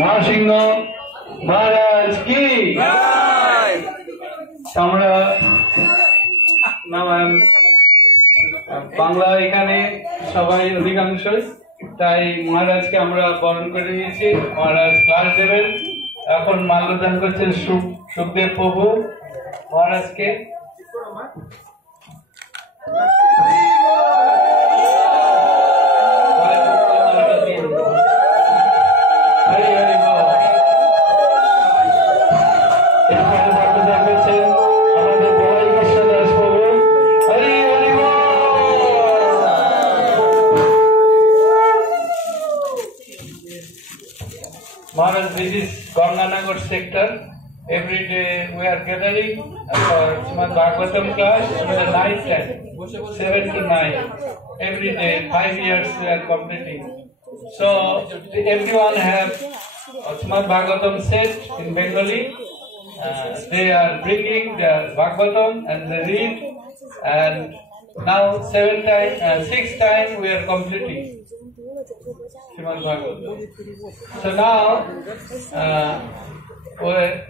নরসিংহ মহারাজ কি আমরা বাংলা এখানে সবাই অধিকাংশই, তাই মহারাজকে আমরা বরণ করে নিয়েছি। মহারাজ ক্লাস দেবেন। এখন মাল্যদান করছেন সুখদেব প্রভু মহারাজকে। Maharaj, this is Ganganagar sector. Every day we are gathering for Srimad Bhagavatam class in the night time, 7 to 9. Every day, 5 years we are completing. So everyone have Srimad Bhagavatam set in Bengali. They are bringing the Bhagavatam and they read. And now 6 times we are completing Srimad Bhagavatam. So now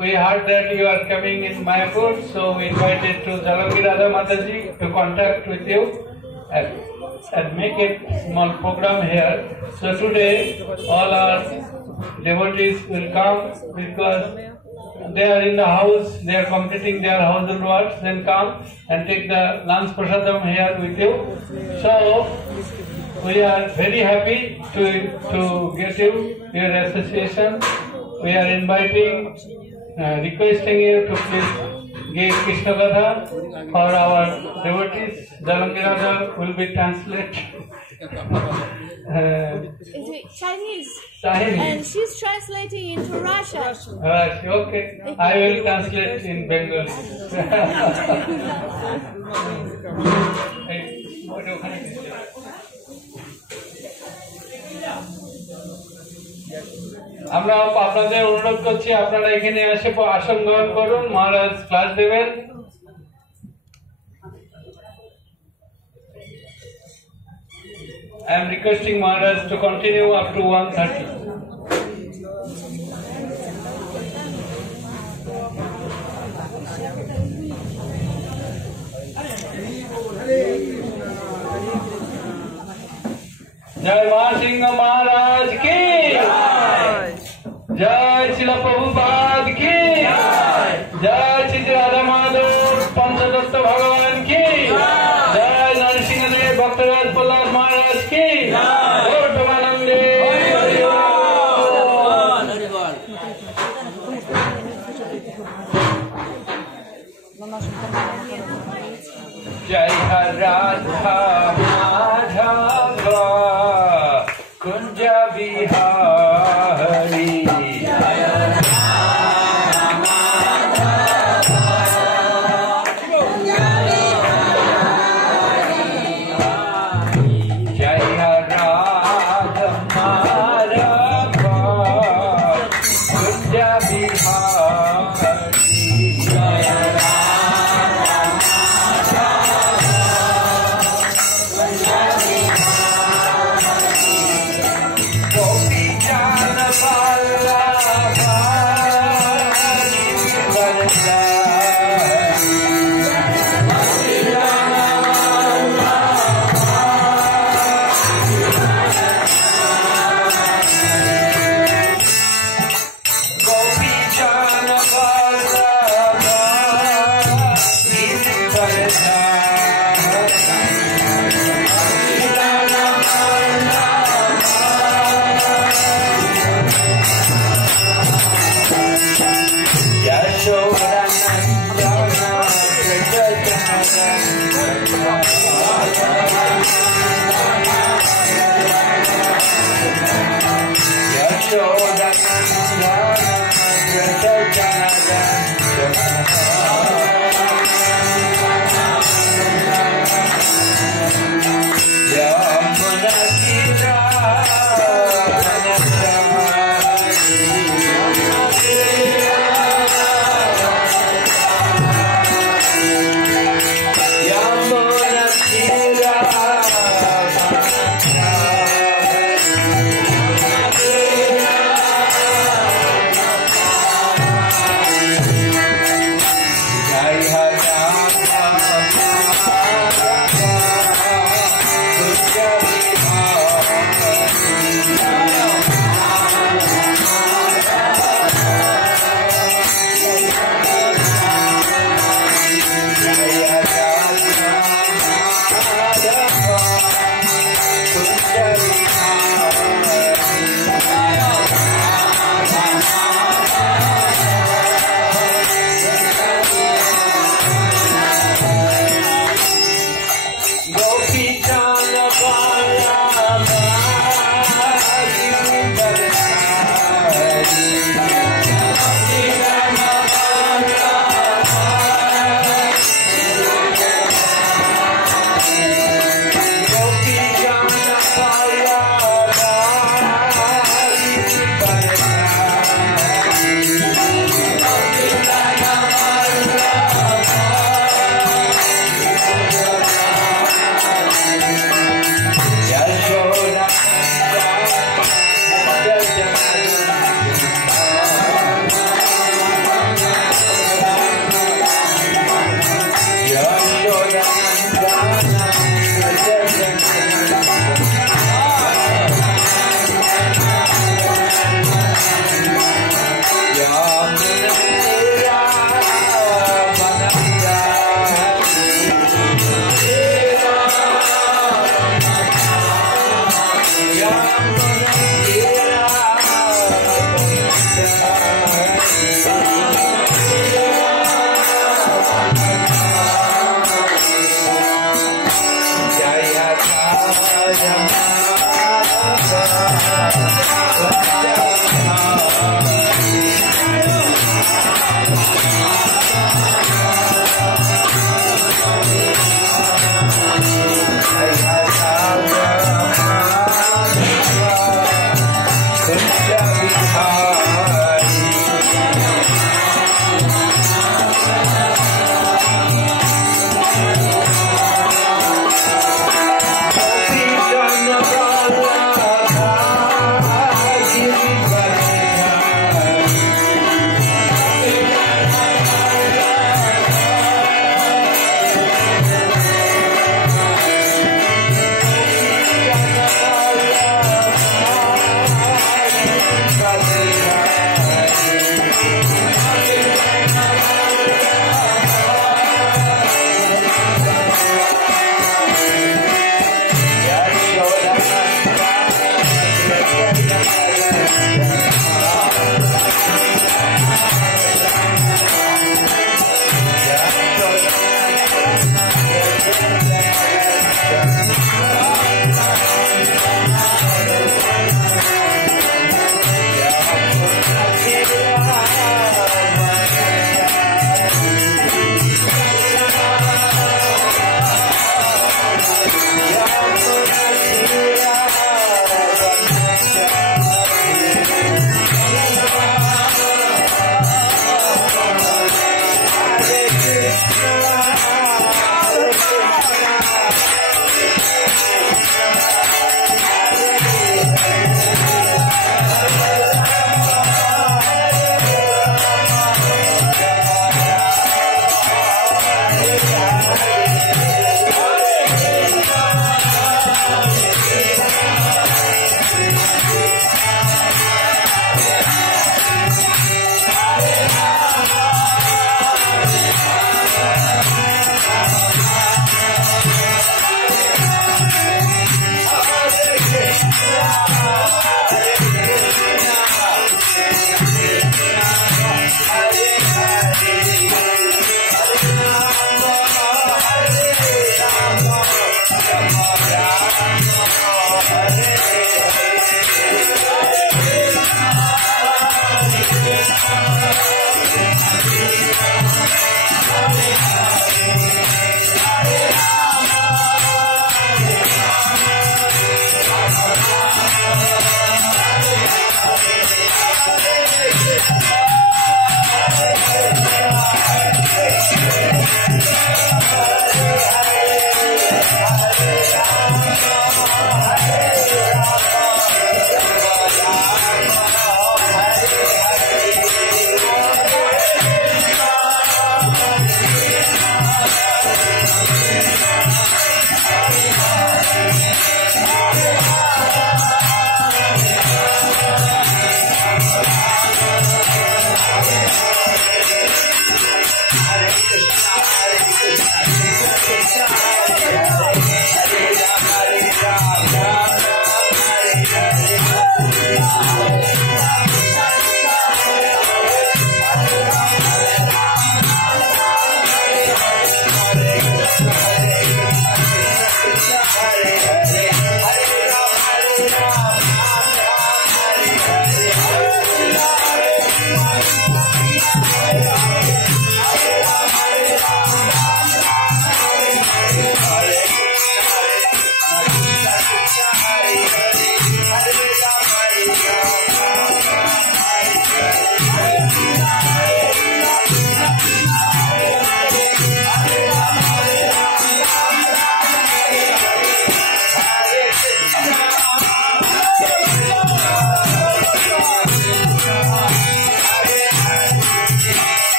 we heard that you are coming in Mayapur, so we invited to Jalangi Radha Mataji to contact with you and make a small program here. So today all our devotees will come because they are in the house, they are completing their household works, then come and take the lunch prasadam here with you. So we are very happy to get you, your association. We are inviting, requesting you to please give Krishna Katha for our devotees. Jalangi Radha will be translated. Chinese. Chinese. And she's translating into Russian. Okay. I will translate in Bengali. আমরা আপনাদের অনুরোধ করছি আপনারা এখানে এসে আসন গ্রহণ করুন। মহারাজ ক্লাস দেবেন। I am requesting Maharaj to continue up to 1:30. जय महासिंह महाराज की जय शिला प्रभुपाद की जय श्री राधा माधव पंचदत्त भगवान की जय नरसिंह देव भक्तराज प्रहलाद महाराज की गौर प्रेमानंदे जय राधा माधव कुंज Bihari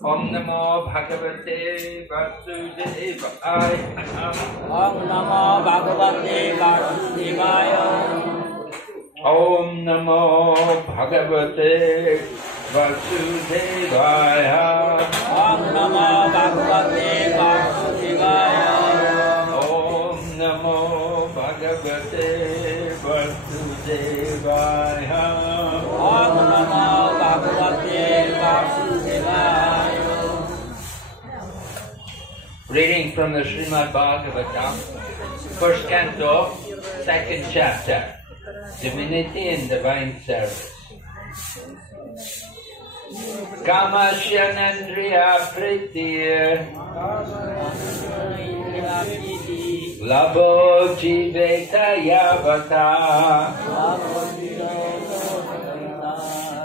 Om Namo Bhagavate Vasudevaya. Om Namo Bhagavate Vasudevaya. Om Namo Bhagavate Vasudevaya. Om Namo Bhagavate Vasudevaya. Om Namo Bhagavate Vasudevaya. Om Namo Bhagavate Vasudevaya. Reading from the Srimad Bhagavatam, first canto, second chapter, Divinity and Divine Service. Kamasyanandriya Priti Labo Jiveta Yavata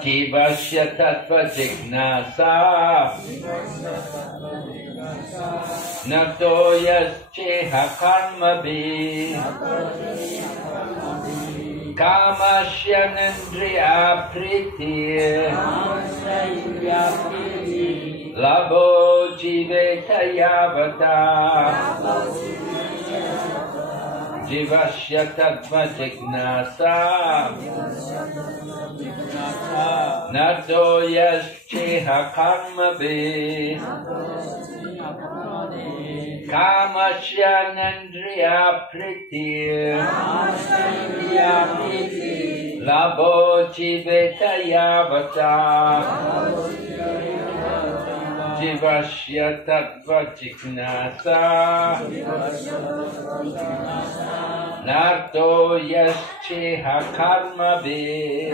Jivasya Tattva Jignasa Nato Yascheha Karmabhi Kamasyanandriya Priti Labo Jiveta Yavata Jivasya Tattva Jignasa Nato Yascheha Karmabhi Kamasyanandriya Priti Labo Jiveta Yavata Jivasya Tattva Jignasa Nato Yascheha Karmabhi.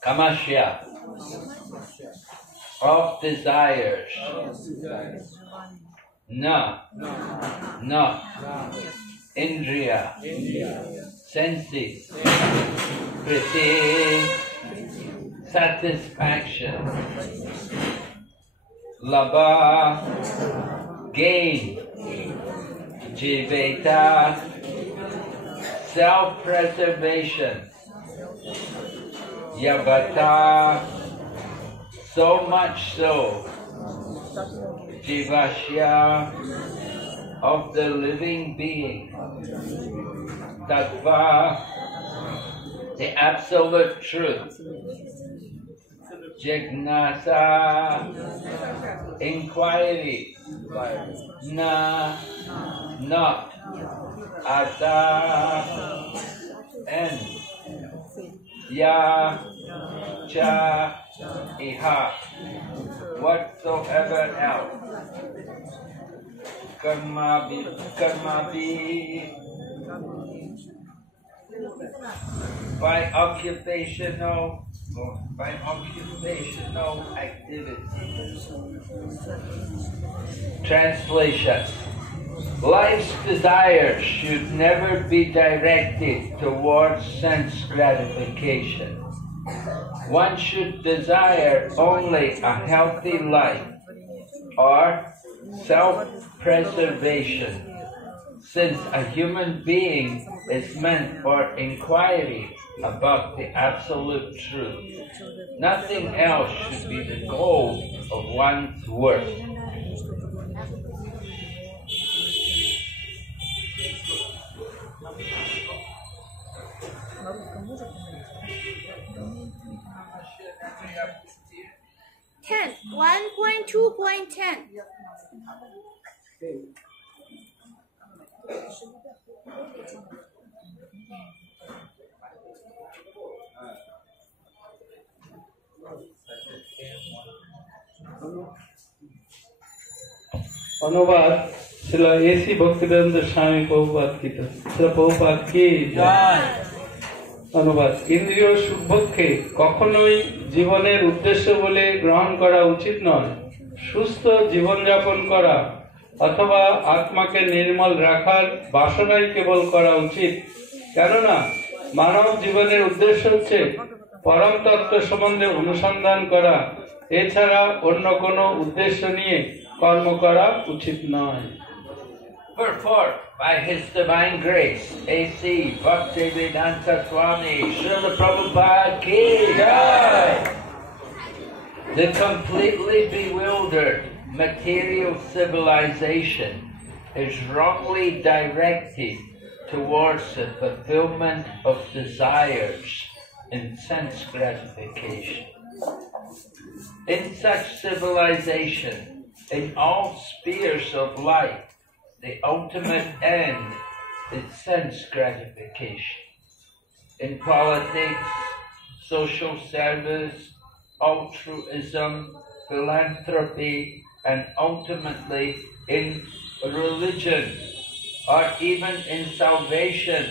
Kamasya, of desires. Na, Indriya, senses. Priti, satisfaction. Labha, gain. Jiveta, self-preservation. Yavata, so much so. Jivasya, of the living being. Tattva, the absolute truth. Jignasa, inquiry. Na, not. Ata, and. Ya, cha, iha. Whatsoever else. Karma bi, by occupational activity. Translation. Life's desires should never be directed towards sense gratification. One should desire only a healthy life or self-preservation, since a human being is meant for inquiry about the absolute truth. Nothing else should be the goal of one's work. Ten. 1.2.10. অনুবাদ ছিল এসি ভক্তিবেদান্ত স্বামী প্রভুপাদ কৃত। প্রভুপাদ কি অনুবাদ। ইন্দ্রিয় সুখভোগকে কখনোই জীবনের উদ্দেশ্য বলে গ্রহণ করা উচিত নয়। সুস্থ জীবনযাপন করা অথবা আত্মাকে নির্মল রাখার বাসনাই কেবল করা উচিত, কেননা মানব জীবনের উদ্দেশ্য হচ্ছে পরম তত্ত্ব সম্বন্ধে অনুসন্ধান করা, এছাড়া অন্য কোনো উদ্দেশ্য নিয়ে কর্ম করা উচিত নয়। Wherefore, by His divine grace, A.C. Bhaktivedanta Swami Srila Prabhupada Ki Jai, the completely bewildered material civilization is wrongly directed towards the fulfillment of desires in sense gratification. In such civilization, in all spheres of life, the ultimate end is sense gratification. In politics, social service, altruism, philanthropy, and ultimately in religion, or even in salvation,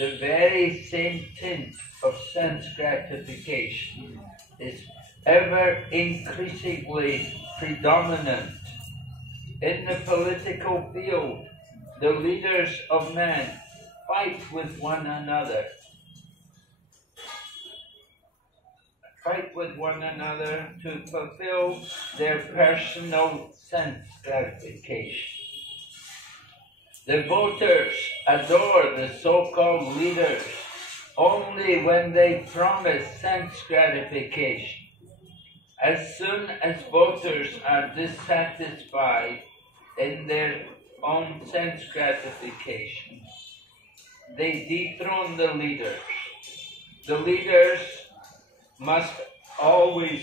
the very same tint of sense gratification is ever increasingly predominant. In the political field, the leaders of men fight with one another. To fulfill their personal sense gratification. The voters adore the so-called leaders only when they promise sense gratification. As soon as voters are dissatisfied in their own sense gratification, they dethrone the leaders. The leaders must always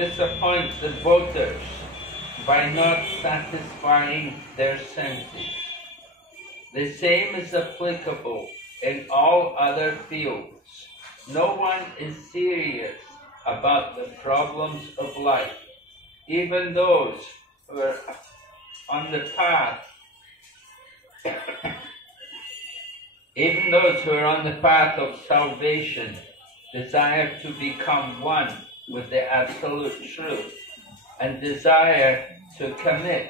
disappoint the voters by not satisfying their senses. The same is applicable in all other fields. No one is serious about the problems of life, even those who are on the path of salvation desire to become one with the absolute truth and desire to commit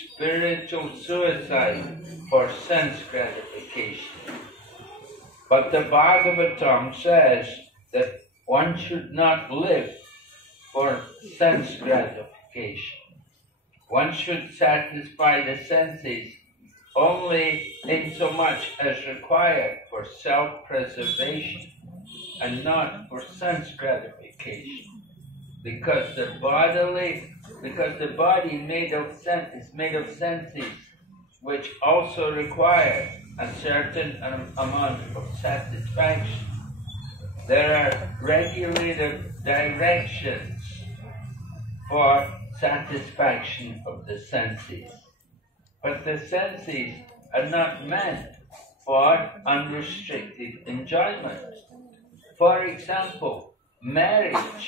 spiritual suicide for sense gratification. But the Bhagavatam says that one should not live for sense gratification. One should satisfy the senses only in so much as required for self-preservation and not for sense gratification. Because the body is made of senses, which also require a certain amount of satisfaction there are regulated directions for satisfaction of the senses. But the senses are not meant for unrestricted enjoyment. For example, marriage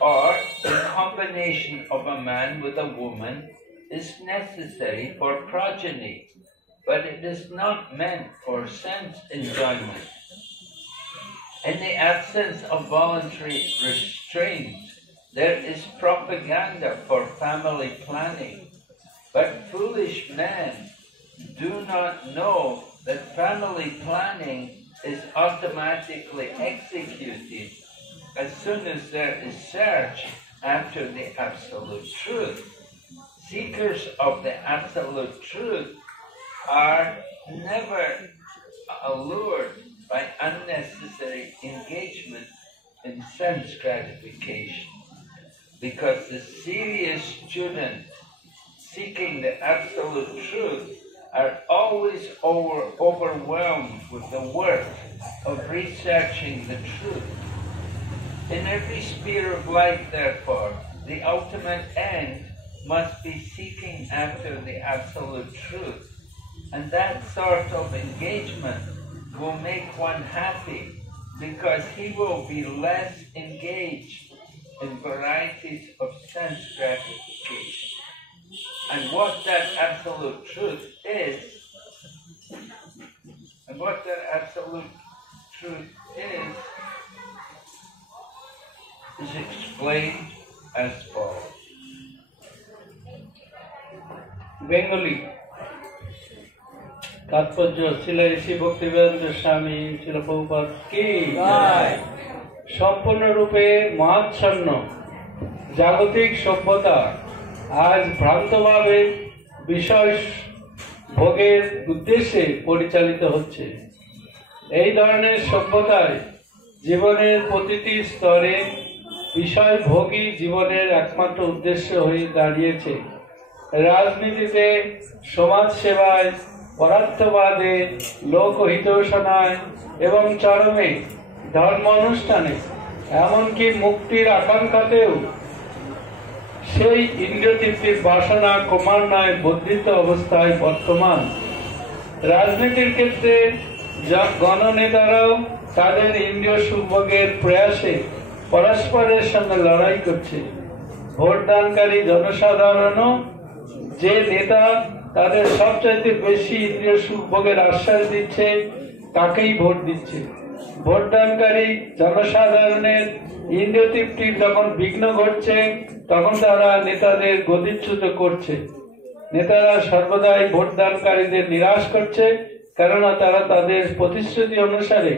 or the combination of a man with a woman is necessary for progeny, but it is not meant for sense enjoyment. In the absence of voluntary restraint, there is propaganda for family planning, but foolish men do not know that family planning is automatically executed as soon as there is search after the absolute truth. Seekers of the absolute truth are never allured by unnecessary engagement in sense gratification, because the serious student seeking the absolute truth are always overwhelmed with the work of researching the truth. In every sphere of life, therefore, the ultimate end must be seeking after the absolute truth, and that sort of engagement will make one happy, because he will be less engaged in varieties of sense gratification. And what that absolute truth is explained as follows. Bengali তাৎপর্য শিলা ঋষি ভক্তিবেদান্ত স্বামী শিলা প্রভুপাদ কি সম্পূর্ণরূপে মহাচ্ছন্ন জাগতিক সভ্যতা আজ ভ্রান্তভাবে বিষয় ভোগের উদ্দেশ্যে পরিচালিত হচ্ছে। এই ধরনের সভ্যতায় জীবনের প্রতিটি স্তরে বিষয় ভোগই জীবনের একমাত্র উদ্দেশ্য হয়ে দাঁড়িয়েছে। রাজনীতিতে, সমাজ সেবায়, পরার্থবাদে, লোকহিতৈষণায় এবং চরমে ধর্ম অনুষ্ঠানে, এমনকি মুক্তির আকাঙ্ক্ষাতেও সেই ইন্দ্রিয়তৃপ্তির বাসনা ক্রমান্বয়ে বর্ধিত অবস্থায় বর্তমান। রাজনীতির ক্ষেত্রে গণনেতারাও তাদের ইন্দ্রিয় সুভোগের প্রয়াসে পরস্পরের সঙ্গে লড়াই করছে। ভোটদানকারী জনসাধারণও যে নেতা তাদের সবচাইতে বেশি ইন্দ্রিয় সুভোগের আশ্বাস দিচ্ছে তাকেই ভোট দিচ্ছে। ভোটদানকারী জনসাধারণের ইন্দ্রিয় তৃপ্তির যখন বিঘ্ন ঘটছে তখন তারা নেতাদের গদিচ্যুত করছে। নেতারা সর্বদাই ভোটদানকারীদের নিরাশ করছে, কেননা তারা তাদের প্রতিশ্রুতি অনুসারে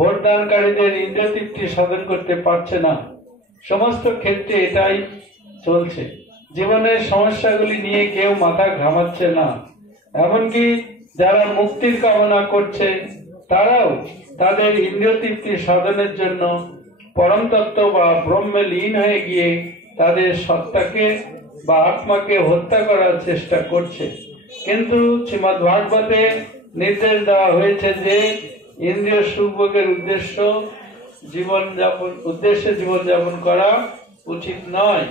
ভোটদানকারীদের ইন্দ্রিয় তৃপ্তি সাধন করতে পারছে না। সমস্ত ক্ষেত্রে এটাই চলছে। জীবনের সমস্যাগুলি নিয়ে কেউ মাথা ঘামাচ্ছে না। এমনকি যারা মুক্তির কামনা করছে তারাও তাদের ইন্দ্রিয় তৃপ্তি সাধনের জন্য পরম তত্ত্ব বা ব্রহ্মে লীন হয়ে গিয়ে তাদের সত্তাকে বা আত্মাকে হত্যা করার চেষ্টা করছে। কিন্তু শ্রীমদ্ ভাগবতে নির্দেশ দেওয়া হয়েছে যে ইন্দ্রিয় সুখভোগের উদ্দেশ্যে জীবনযাপন করা উচিত নয়।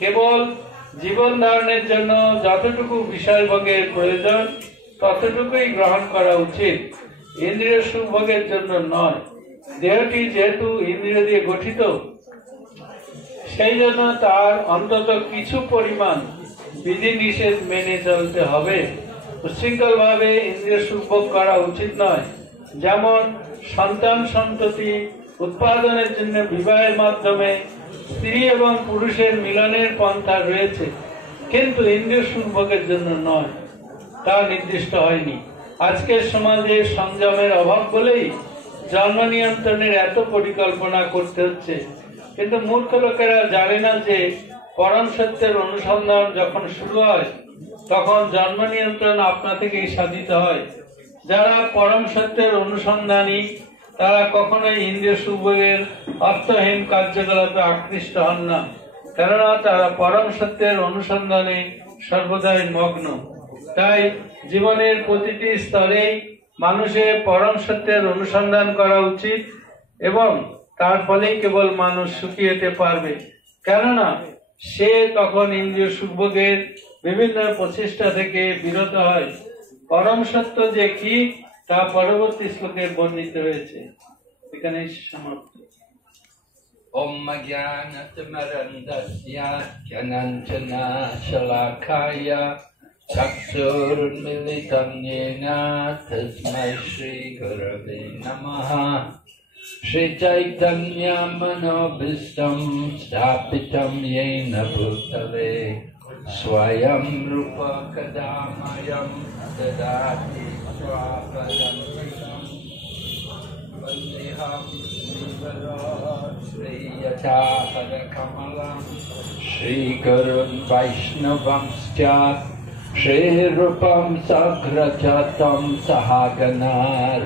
কেবল জীবন ধারণের জন্য যতটুকু বিষয়ভোগের প্রয়োজন ততটুকুই গ্রহণ করা উচিত, ইন্দ্রিয় সুখভোগের জন্য নয়। দেহটি যেহেতু ইন্দ্রিয় দিয়ে গঠিত, সেই জন্য তার অন্তত কিছু পরিমাণ বিধি নিষেধ মেনে চলতে হবে। উচ্ছৃঙ্খল ভাবে ইন্দ্রিয় সুখভোগ করা উচিত নয়। যেমন সন্তান সন্ততি উৎপাদনের জন্য বিবাহের মাধ্যমে স্ত্রী এবং পুরুষের মিলনের পন্থা রয়েছে, কিন্তু ইন্দ্রিয় সুখভোগের জন্য নয়, তা নির্দিষ্ট হয়নি। আজকের সমাজে সংযমের অভাব বলেই জন্ম নিয়ন্ত্রণের এত পরিকল্পনা করতে হচ্ছে। কিন্তু মূর্খ লোকেরা জানে না যে পরম সত্যের অনুসন্ধান যখন শুরু হয় তখন জন্ম নিয়ন্ত্রণ আপনা থেকেই সাধিত হয়। যারা পরম সত্যের অনুসন্ধানী তারা কখনোই ইন্দ্রিয় সুখভোগের অর্থহীন কার্যকলাপে আকৃষ্ট হন না, কেননা তারা পরম সত্যের অনুসন্ধানে সর্বদাই মগ্ন। তাই জীবনের প্রতিটি স্তরে মানুষের পরম সত্যের অনুসন্ধান করা উচিত এবং তার ফলেই কেবল মানুষ সুখী হতে পারবে। কেননা সে তখন ইন্দ্রিয় সুখভোগের বিভিন্ন প্রচেষ্টা থেকে বিরত হয়। পরম সত্য যে কি তা পরবর্তী শ্লোকে বর্ণিত হয়েছে। এখানে সমাপ্ত। Om Jnanatimarandasya Jnananjana Shalakaya Chakshurunmilitam Yena Tasmai Shri Gurave Namaha Shri Chaitanya Manobhistam Sthapitam Yena Bhutale Swayam Rupa Kadamayam Dadati Swapadam Vandeham Shri Yatahara Kamalam Shri Gurun Vaishnavamscha Shri Rupam Sagrajatam Sahagana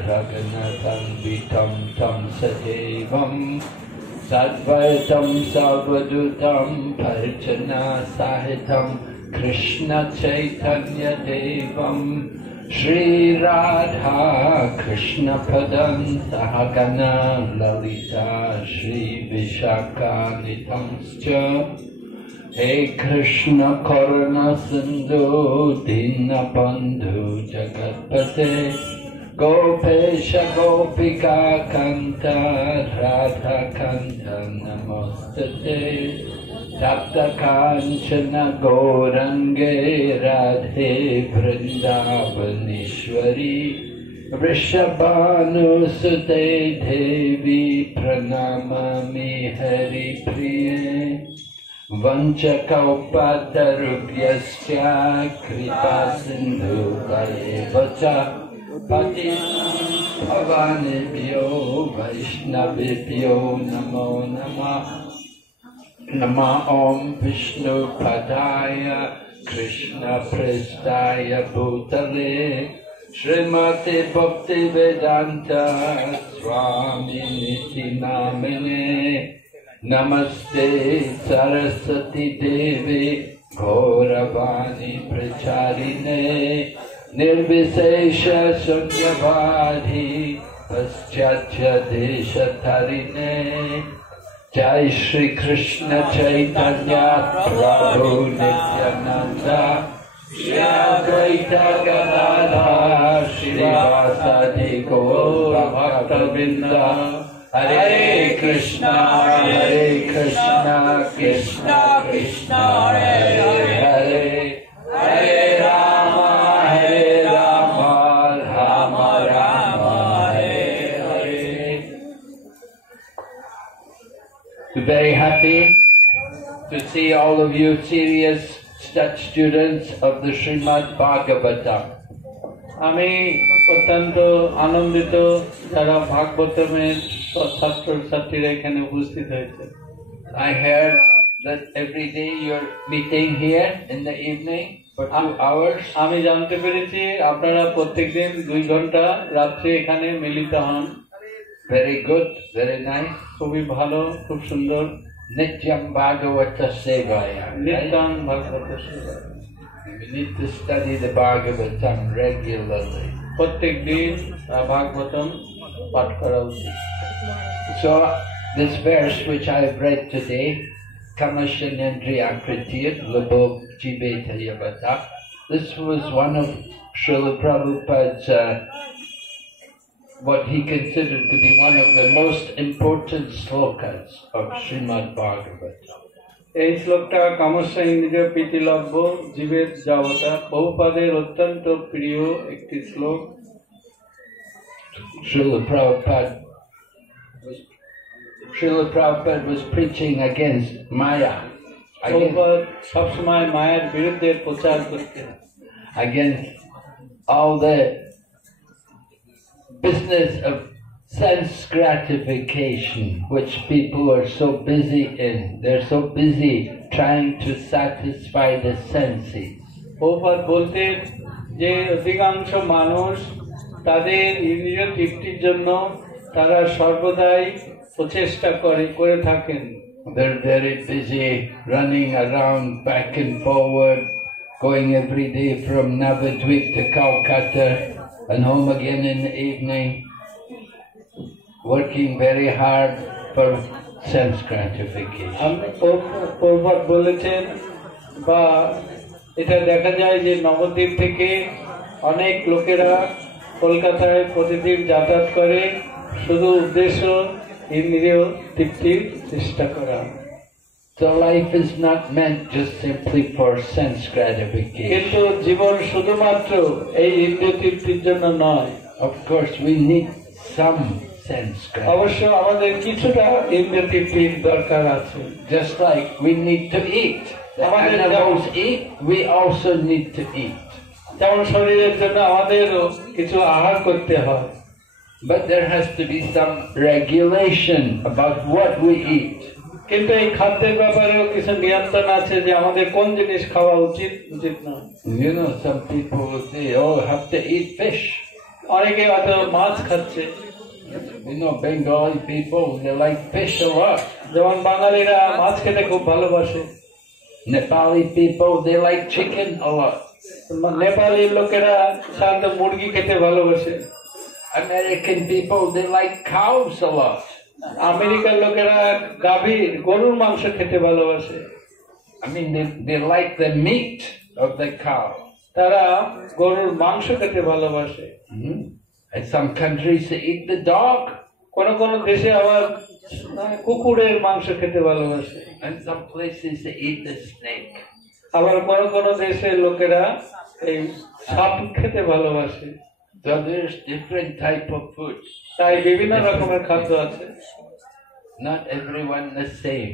Raghunatam Vitam Tam Sajevam Sadvaitam Savadutam Parjana Sahitam Krishna Chaitanya Devam Shri Radha Krishna Padam Sahagana Lalita Shri Vishaka Nitamscha He Krishna Karuna Sindhu Dinabandhu Jagatpate Gopesha Gopika Kanta Radha Kanta Namostate Tapta Kanchana Gaurange Radhe Vrindavaneshwari Vrishabhanusute Devi Pranamami Hari Priye Vanchakaupatarubhyascha Kripa Sindhu Vacha Patitam Pavanebhyo Vaishnavibhyo Namo Namah Nama Om Vishnu Padaya Krishna Prestaya Bhutale Srimati Bhakti Vedanta Swami Niti Namine Namaste Saraswati Devi Gauravani Pracharine Nirvisesha Sunyavadhi Paschatya Deshatarine Jai Shri Krishna Chaitanya Prabhu Nityananda Shri Advaita Gadadhar Srivasadi Gaur Bhaktavinda Hare Krishna Krishna Krishna Hare Hare Hare Rama Rama Rama Hare Hare. We're very happy to see all of you serious students of the Srimad Bhagavatam. আমি অত্যন্ত আনন্দিত যারা ভাগবতমের ছাত্র ছাত্রীরা এখানে উপস্থিত হয়েছে। I heard that every day you're meeting here in the evening for 2 hours. আমি জানতে পেরেছি আপনারা প্রত্যেকদিন 2 ঘন্টা রাত্রে এখানে মিলিত হন। Very good, very nice. খুবই ভালো, খুব সুন্দর। Nityam Bhagavata Sevaya. নিত্যং ভাগবত সেবা। We need to study the Bhagavatam regularly. প্রত্যেক দিন ভাগবতম পাঠ করা উচিত। So this verse which I have read today, Kamashanendriya Kritiyat Labov Jiveta Yavata, this was one of Srila Prabhupada's what he considered to be one of the most important slokas of Srimad Bhagavatam. এই শ্লোকটা কামস্য ইন্দ্রিয় প্রীতিলভ্য জীবের যাবতা বহুপাদের অত্যন্ত প্রিয় একটি শ্লোক। Srila Prabhupada was preaching against Maya, সবসময় মায়ের বিরুদ্ধে প্রচার করতেন, against all the business of sense gratification which people are so busy in. They're so busy trying to satisfy the senses. Prabhupada বলতেন যে অধিকাংশ মানুষ তাদের ইন্দ্রিয় তৃপ্তির জন্য তারা সর্বদাই প্রচেষ্টা করে থাকেন। They're very busy running around back and forward, going every day from Navadvip to Calcutta and home again in the evening, working very hard for sense gratification. Prabhupada বলেছেন বা এটা দেখা যায় যে নবদ্বীপ থেকে অনেক লোকেরা কলকাতায় প্রতিদিন যাতায়াত করে শুধু উদ্দেশ্য ইন্দ্রিয় তৃপ্তির চেষ্টা করা। So life is not meant just simply for sense gratification. কিন্তু জীবন শুধুমাত্র এই ইন্দ্রিয় তৃপ্তির জন্য নয়। Of course, we need some sense অবশ্য gratification. আমাদের কিছুটা ইন্দ্রিয় তৃপ্তির দরকার আছে। Just like we need to eat. The animals eat, we also need to eat. যেমন শরীরের জন্য আমাদেরও কিছু আহার করতে হয়। But there has to be some regulation about what we eat. কিন্তু এই খাদ্যের ব্যাপারেও কিছু নিয়ন্ত্রণ আছে যে আমাদের কোন জিনিস খাওয়া উচিত উচিত নয়। You know, some people will say, oh, have to eat fish. অনেকে হয়তো মাছ খাচ্ছে, You know, Bengali people, they like fish a lot. যেমন বাঙালিরা মাছ খেতে খুব ভালোবাসে, Nepali people, they like chicken a lot. Nepali লোকেরা সাধারণত মুরগি খেতে ভালোবাসে, American people, they like cows a lot. আমেরিকার লোকেরা গরুর মাংস খেতে ভালোবাসে। I mean, they like the meat of the cow. তারা গরুর মাংস খেতে ভালোবাসে। In some countries, they eat the dog. কোন কোন দেশে আবার কুকুরের মাংস খেতে ভালোবাসে। In some places, they eat the snake. আবার কোন কোন দেশের লোকেরা এই সাপ খেতে ভালোবাসে। So there's different type of food. তাই বিভিন্ন রকমের খাদ্য আছে, Not everyone the same.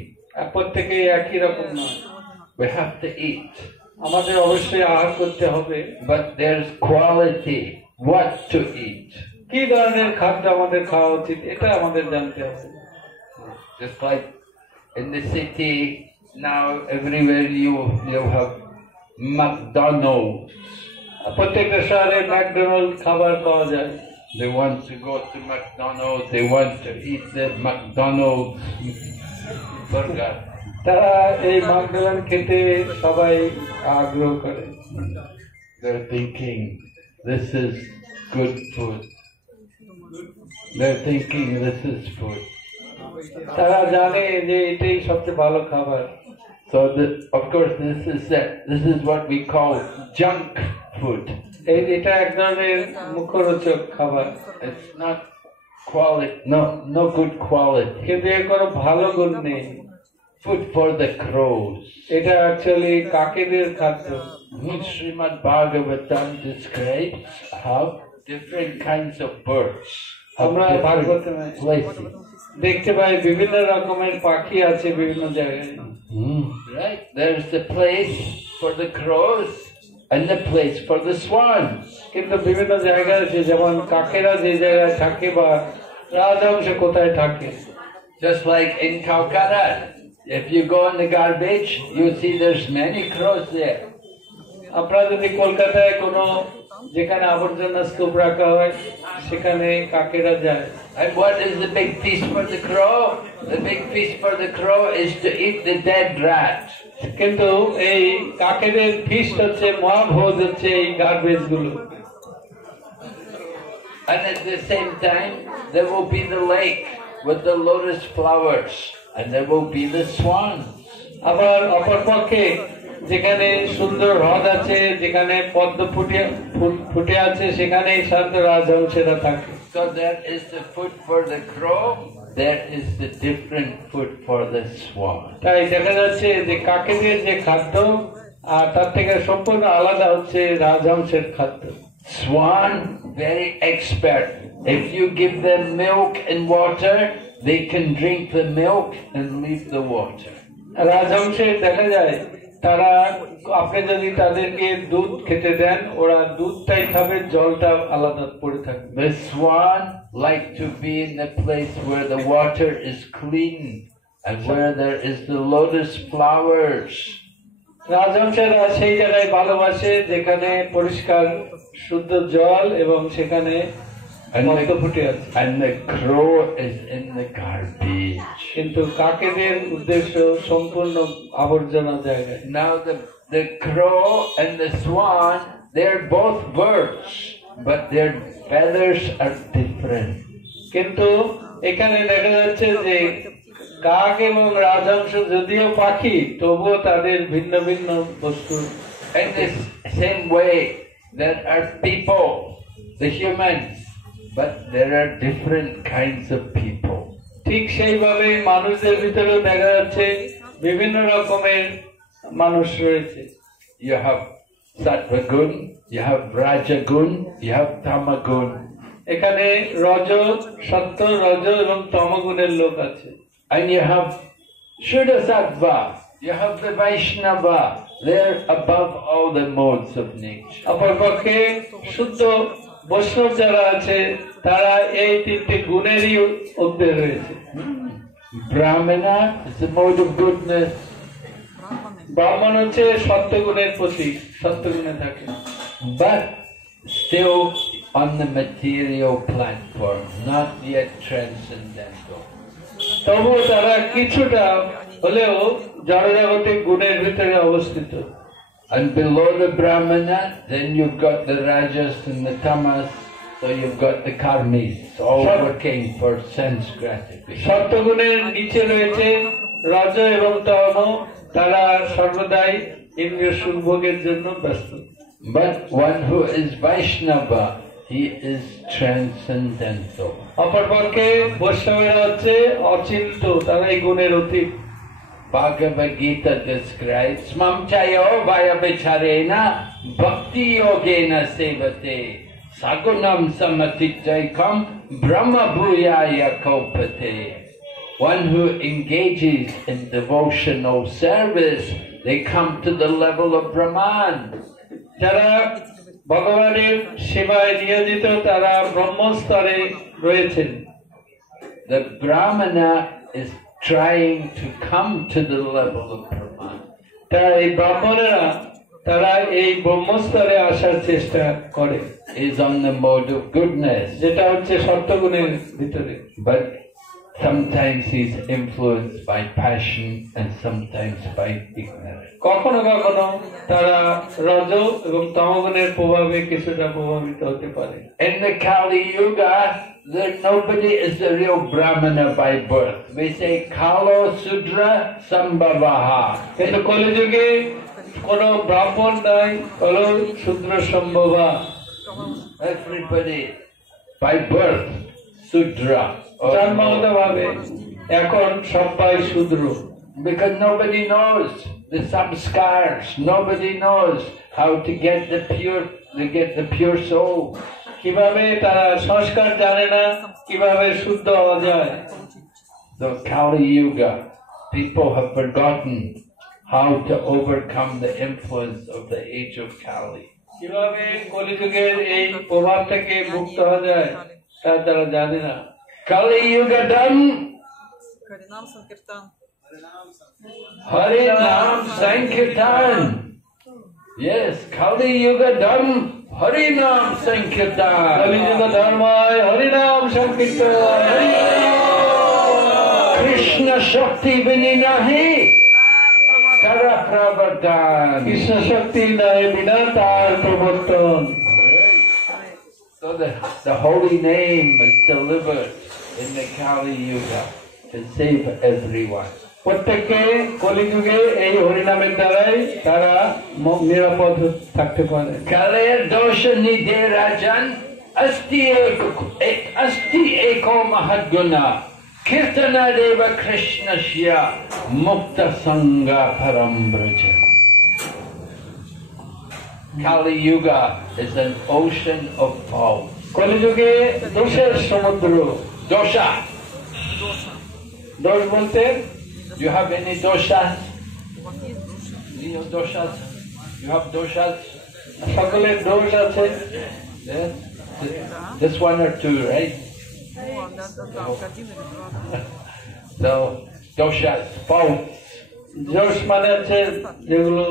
প্রত্যেকেই একই রকম নয়। We have to eat. আমাদের অবশ্যই আহার করতে হবে, But there's quality. What to eat. কি ধরনের খাদ্য আমাদের খাওয়া উচিত এটা আমাদের জানতে হবে। Just like in the city now, everywhere you have McDonald's. প্রত্যেকটা শহরে ম্যাকডোনাল্ড খাবার পাওয়া যায়। They want to go to McDonald's. They want to eat the McDonald's burger. তারা এই ম্যাকডোনাল্ড খেতে সবাই আগ্রহ করে। They're thinking this is good food. They're thinking this is food. তারা জানে যে এটাই সবচেয়ে ভালো খাবার। So of course this is what we call junk food. এটা এক ধরনের মুখরোচক খাবার। It's not quality, no good quality. কিন্তু এর কোনো ভালো গুণ নেই। Food for the crows. এটা অ্যাকচুয়ালি কাকেদের খাদ্য। Srimad Bhagavatam describes how different kinds of birds have আমরা ভাগবতে different places. দেখতে পাই বিভিন্ন রকমের পাখি আছে বিভিন্ন জায়গায়। Right? There's the place for the crows and the place for the swans. কিন্তু বিভিন্ন জায়গায় আছে, যেমন কাকেরা যে জায়গায় থাকে বা রাজহংস কোথায় থাকে। Just like in Calcutta, if you go in the garbage, you see there's many crows there. আপনারা যদি কলকাতায় কোনো যেখানে আবর্জনা স্তূপ রাখা হয় সেখানে কাকেরা যায়। And what is the big feast for the crow? The big feast for the crow is to eat the dead rat. কিন্তু এই কাকেদের ফিস্ট হচ্ছে, মহাভোজ হচ্ছে এই গার্বেজ গুলো। And at the same time, there will be the lake with the lotus flowers, and there will be the swans. আবার অপরপক্ষে যেখানে সুন্দর হ্রদ আছে, যেখানে পদ্ম ফুটে আছে, সেখানেই শান্ত রাজহংসেরা থাকে। So there is the food for the crow, there is the different food for the swan. তাই দেখা যাচ্ছে যে কাকেদের যে খাদ্য আর তার থেকে সম্পূর্ণ আলাদা হচ্ছে রাজহংসের খাদ্য। Swan, very expert. If you give them milk and water, they can drink the milk and leave the water. রাজহংসে দেখা যায় তারা, আপনি যদি তাদেরকে দুধ খেতে দেন ওরা দুধটাই খাবে, জলটা আলাদা পড়ে থাকবে। The swan like to be in the place where the water is clean and where there is the lotus flowers. রাজহংসেরা সেই জায়গায় ভালোবাসে যেখানে পরিষ্কার শুদ্ধ জল এবং সেখানে পদ্ম ফুটে আছে। And the crow is in the garbage. কিন্তু কাকেদের উদ্দেশ্য সম্পূর্ণ আবর্জনা জায়গায়। Now the crow and the swan, they're both birds, but their feathers are different. কিন্তু এখানে দেখা যাচ্ছে যে কাক এবং রাজহংস যদিও পাখি তবুও তাদের ভিন্ন ভিন্ন বস্তু। In this same way, there are people, the humans, but there are different kinds of people. ঠিক সেইভাবে মানুষদের ভিতরেও দেখা যাচ্ছে বিভিন্ন রকমের মানুষ রয়েছে। You have sattva gun, you have raja gun, you have tama gun. এখানে রজ, সত্য, রজ এবং তমগুণের লোক আছে। And you have Shuddha Sattva, you have the Vaishnava, they're above all the modes of nature. অপরপক্ষে শুদ্ধ বৈষ্ণব যারা আছে তারা এই তিনটি গুণেরই ঊর্ধ্বে রয়েছে। Brahmana is the mode of goodness. ব্রাহ্মণ হচ্ছে সত্যগুণের প্রতীক, সত্যগুণে থাকে। But still on the material platform, not yet transcendental. তবুও তারা কিছুটা হলেও জড়জাগতিক গুণের ভিতরে অবস্থিত। And below the Brahmana, then you've got the Rajas and the Tamas, so you've got the Karmis, all working for sense gratification. সত্যগুণের নিচে রয়েছে রজ এবং তম, তারা সর্বদাই ইন্দ্রিয় সুখভোগের জন্য ব্যস্ত। But one who is Vaishnava, he is transcendental. অপরপক্ষে বৈষ্ণবেরা হচ্ছে অচিন্ত, তারা এই গুণের অতীত। Bhagavad Gita describes Mamchayo vaya vicharena bhakti yogena sevate sagunam samatitjaikam brahma bhuyaya kaupate. One who engages in devotional service, they come to the level of Brahman. যারা ভগবানের সেবায় নিয়োজিত তারা ব্রহ্মস্তরে রয়েছেন। The Brahmana is trying to come to the level of Brahman. তাই ব্রাহ্মণেরা তারা এই ব্রহ্মস্তরে আসার চেষ্টা করে, Is on the mode of goodness. যেটা হচ্ছে সত্যগুণের ভিতরে। But sometimes he's influenced by passion and sometimes by ignorance. কখনো কখনো তারা রজ এবং তমগুণের প্রভাবে কিছুটা প্রভাবিত হতে পারে। In the Kali Yuga, nobody is a real Brahmana by birth. We say Kalo Sudra Sambhavaha. কিন্তু কলিযুগে কোন ব্রাহ্মণ নাই, কলো শূদ্র সম্ভবা। Everybody by birth Sudra. জন্মগত ভাবে এখন সবাই শূদ্র। Because nobody knows the samskars, nobody knows how to get the pure soul. কিভাবে তারা সংস্কার জানে না, কিভাবে শুদ্ধ হওয়া যায়। The Kali Yuga, people have forgotten how to overcome the influence of the age of Kali. কিভাবে কলিযুগের এই প্রভাব থেকে মুক্ত হওয়া যায় তা তারা জানে না। Kali Yuga dam, Harinam Sankirtan. Hari Nam Sankirtan. Yes, Kali Yuga dam, Hari Nam Sankirtan. কলিযুগ ধর্মায় হরিনাম সংকীর্তন। Krishna Shakti Vininahi, Tara Pravardhan. Krishna শক্তি নয় বিনা তার প্রবর্তন। So the holy name is delivered in the Kali Yuga to save everyone. প্রত্যেককে কলিযুগে এই হরিনামের দ্বারাই তারা নিরাপদ থাকতে পারে। Kalir dosha nidhe rajan asti eko mahadguna kirtana deva Krishna shya mukta sangha param braja. Kali Yuga is an ocean of faults. কলিযুগে দোষের সমুদ্র। Dosha. দোষ বলতে Do you have any doshas? Any doshas? You have doshas? সকলের দোষ আছে। Yes? This one or two, right? So, doshas, faults. দোষ মানে হচ্ছে যেগুলো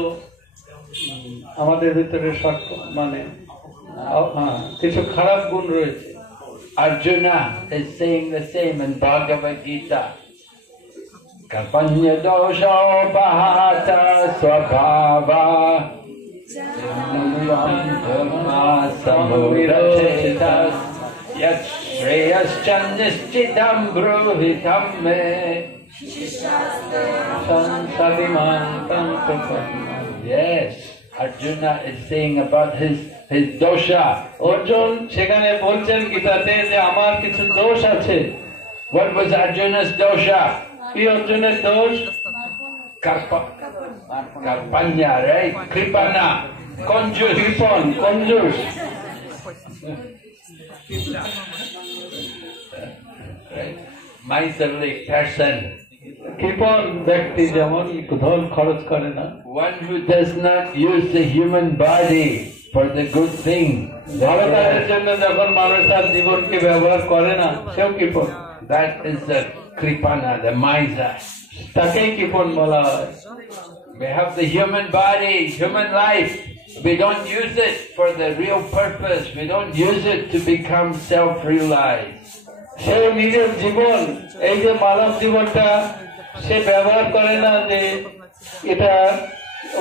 আমাদের ভিতরে মানে কিছু খারাপ গুণ রয়েছে। Arjuna is saying the same in Bhagavad Gita. Kapanya dosha pahata swabhava dhamma samudacheta yat Shreyaschanischitam bruhitam me Yes, Arjuna is saying about his dosha. Arjun সেখানে বলছেন গীতাতে যে আমার কিছু দোষ আছে। What was Arjuna's dosha? কি অর্জুনের দোষ? Karpanya, right? Kripana, conjure, কৃপণ, কঞ্জুস। Right? Miserly person. কৃপণ ব্যক্তি যেমন ধন খরচ করে না। One who does not use the human body for the good thing. ভালো কাজের জন্য যখন মানুষ তার জীবনকে ব্যবহার করে না, সেও কৃপণ। That is the kripana, the miser. তাকেই কৃপণ বলা হয়। We have the human body, human life. We don't use it for the real purpose. We don't use it to become self-realized. সে নিজের জীবন, এই যে মানব জীবনটা সে ব্যবহার করে না, যে এটা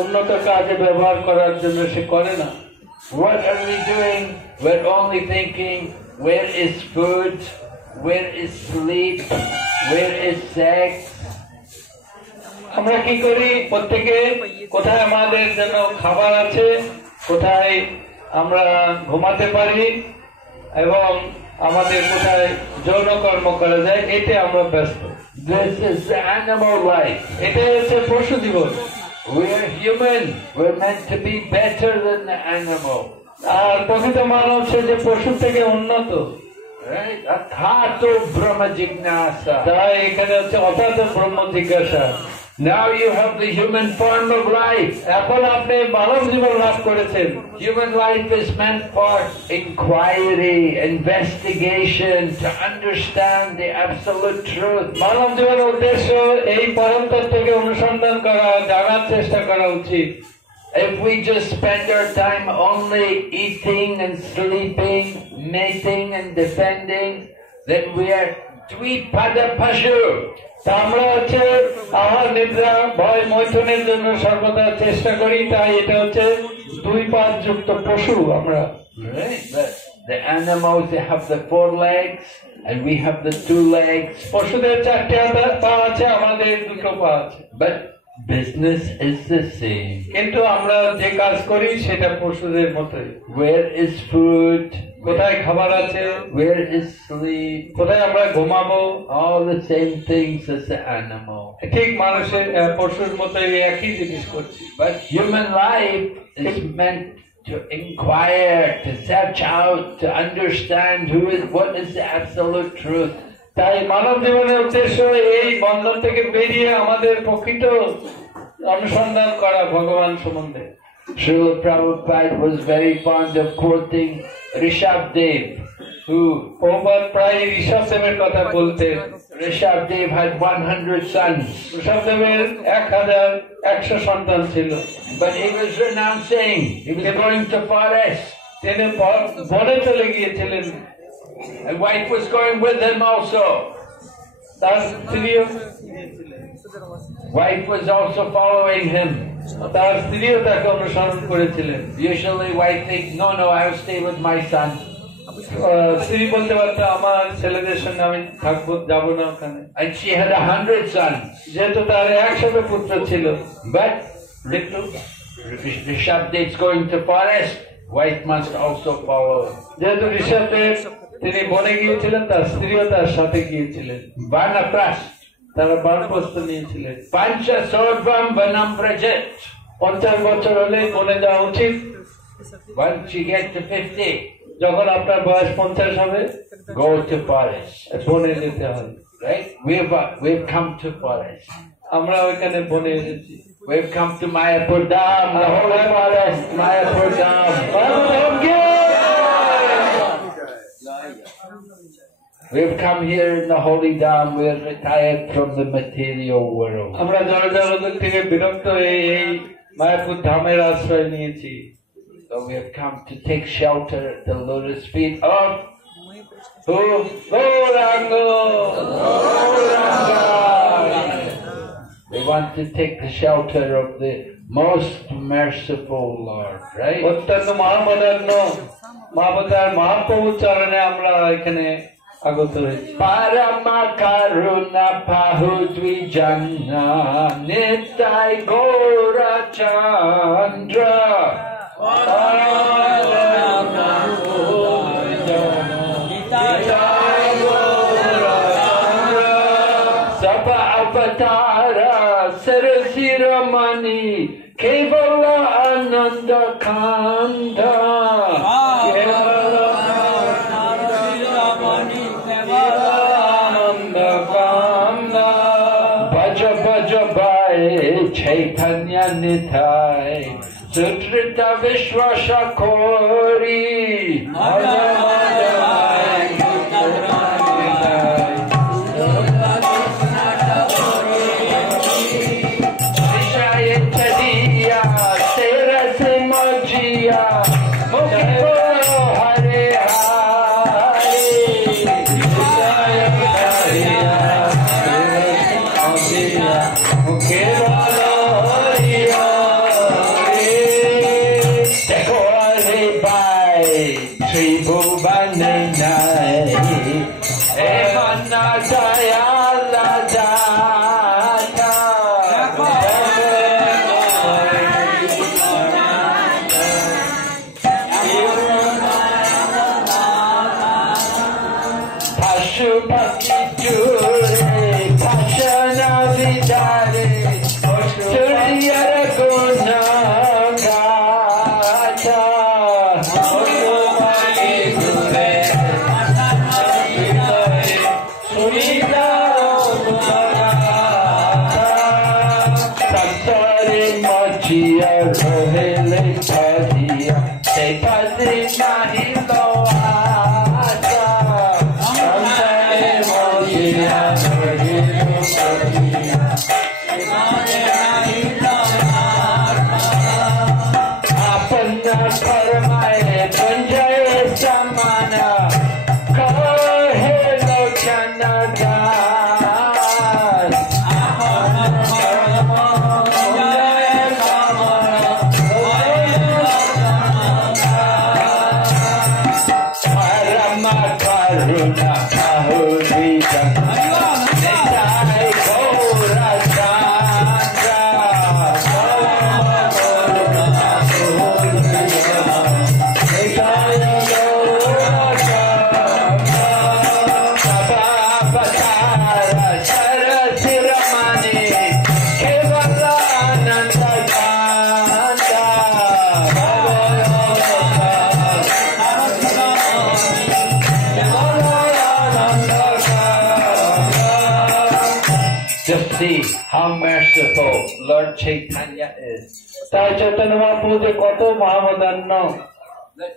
উন্নত কাজে ব্যবহার করার জন্য সে করে না। What are we doing? We're only thinking, where is food? Where is sleep? Where is sex? আমরা কি করি? প্রত্যেকে কোথায় আমাদের জন্য খাবার আছে, কোথায় আমরা ঘুমাতে পারি, এবং আমাদের কোথায় যৌন কর্ম করা যায়, এতে আমরা ব্যস্ত। This is the animal life. এটাই হচ্ছে পশু জীবন। We are human. We're meant to be better than the animal. আর প্রকৃত মানব সে যে পশু থেকে উন্নত। Right? Athato Brahma Jignasa. তাই এখানে হচ্ছে অথাত ব্রহ্ম জিজ্ঞাসা। Now you have the human form of life. এখন আপনি মানব জীবন লাভ করেছেন। Human life is meant for inquiry, investigation, to understand the absolute truth. মানব জীবনের উদ্দেশ্য এই পরম তত্ত্বকে অনুসন্ধান করা, জানার চেষ্টা করা উচিত। If we just spend our time only eating and sleeping, mating and defending, then we are dvipada pashu. তা আমরা হচ্ছে আহার নিদ্রা ভয় মৈথুনের জন্য সর্বদা চেষ্টা করি, তাই এটা হচ্ছে দুই পাঁচ যুক্ত পশু আমরা। Right? The animals, they have the 4 legs and we have the 2 legs. পশুদের 4টে পা আছে, আমাদের 2টো পা আছে। But business is the same. কিন্তু আমরা যে কাজ করি সেটা পশুদের মতোই। Where is food? কোথায় খাবার আছে, Where is sleep? কোথায় আমরা ঘুমাবো, All the same things as the animal. ঠিক মানুষের পশুর মতোই একই জিনিস করছি। But human life is meant to inquire, to search out, to understand what is the absolute truth. তাই মানব জীবনের উদ্দেশ্য এই বন্ধন থেকে বেরিয়ে আমাদের প্রকৃত অনুসন্ধান করা ভগবান সম্বন্ধে। Srila Prabhupada was very fond of quoting Rishabdev, who Prabhupada প্রায় ঋষভদেবের কথা বলতেন। Rishabdev had 100 sons, ঋষভদেবের 1100 সন্তান ছিল। but he was renouncing. He was going to forest. তিনি বনে চলে গিয়েছিলেন। And wife was going with him also. তার স্ত্রীও Wife was also following him. তার স্ত্রীও তাকে অনুসরণ করেছিলেন। Usually wife thinks, no, I'll stay with my son. স্ত্রী বলতে পারতো আমার ছেলেদের সঙ্গে আমি থাকবো, যাবো না ওখানে। And she had 100 sons. যেহেতু তার 100 পুত্র ছিল, But Rishabdev's going to forest. Wife must also follow. যেহেতু ঋষভদেব তিনি বনে গিয়েছিলেন, তার স্ত্রীও তার সাথে গিয়েছিলেন। Vanapras. তারা বানপ্রস্থ নিয়েছিলেন। Pancha Sodvam Vanam Prajet. 50 বছর হলে বনে যাওয়া উচিত। Once you get to 50, যখন আপনার বয়স 50 হবে, go to forest. বনে যেতে হবে। Right? We've come to forest. আমরা ওইখানে বনে এসেছি। We've come to Mayapur Dham, the holy forest, Mayapur Dham. We've come here in the holy Dham. We're retired from the material world. আমরা জড়জগৎ থেকে বিরক্ত হয়ে এই মায়াপুর ধামের আশ্রয় নিয়েছি। So we have come to take shelter at the lotus feet of who? Gauranga. We want to take the shelter of the most merciful Lord, right? অত্যন্ত মহাবদান্য মহাবতার মহাপ্রভুর চরণে আমরা এখানে আগত হয়েছে। Parama Karuna Pahu Dvijana Nitai Gora Chandra Sapa Avatara Sarasiramani Kevala Ananda Kanda Bhaja Bhaja Bhai Chaitanya Nitai Sutrita Vishwa Shakori Bhaja Bhaja Bhai Vishaya Chadiya Sera Simojiya Mukho Hare Hare Vishaya Chadiya See how merciful Lord Chaitanya is.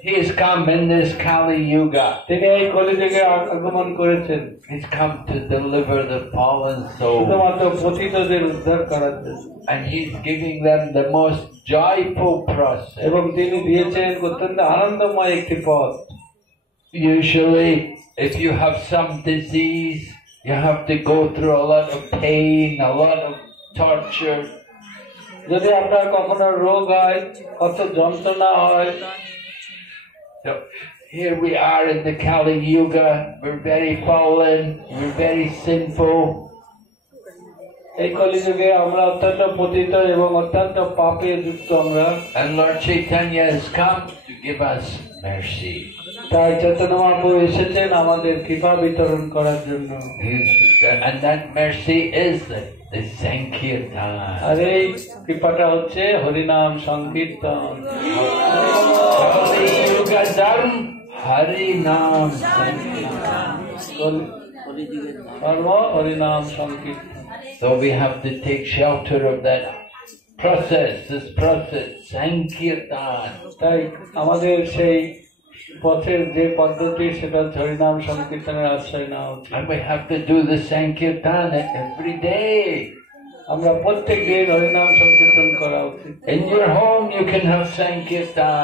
He has come in this Kali Yuga. He's come to deliver the fallen souls. And he's giving them the most joyful process. Usually, if you have some disease, you have to go through a lot of pain, a lot of torture. So here we are in the Kali Yuga. We're very fallen. We're very sinful. And Lord Chaitanya has come to give us mercy. And that mercy is the Sankirtan. Harinam Sankirtan. So we have to take shelter of that process, this process, Sankirtan. And we have to do the Sankirtan every day. In your home you can have Sankirtan.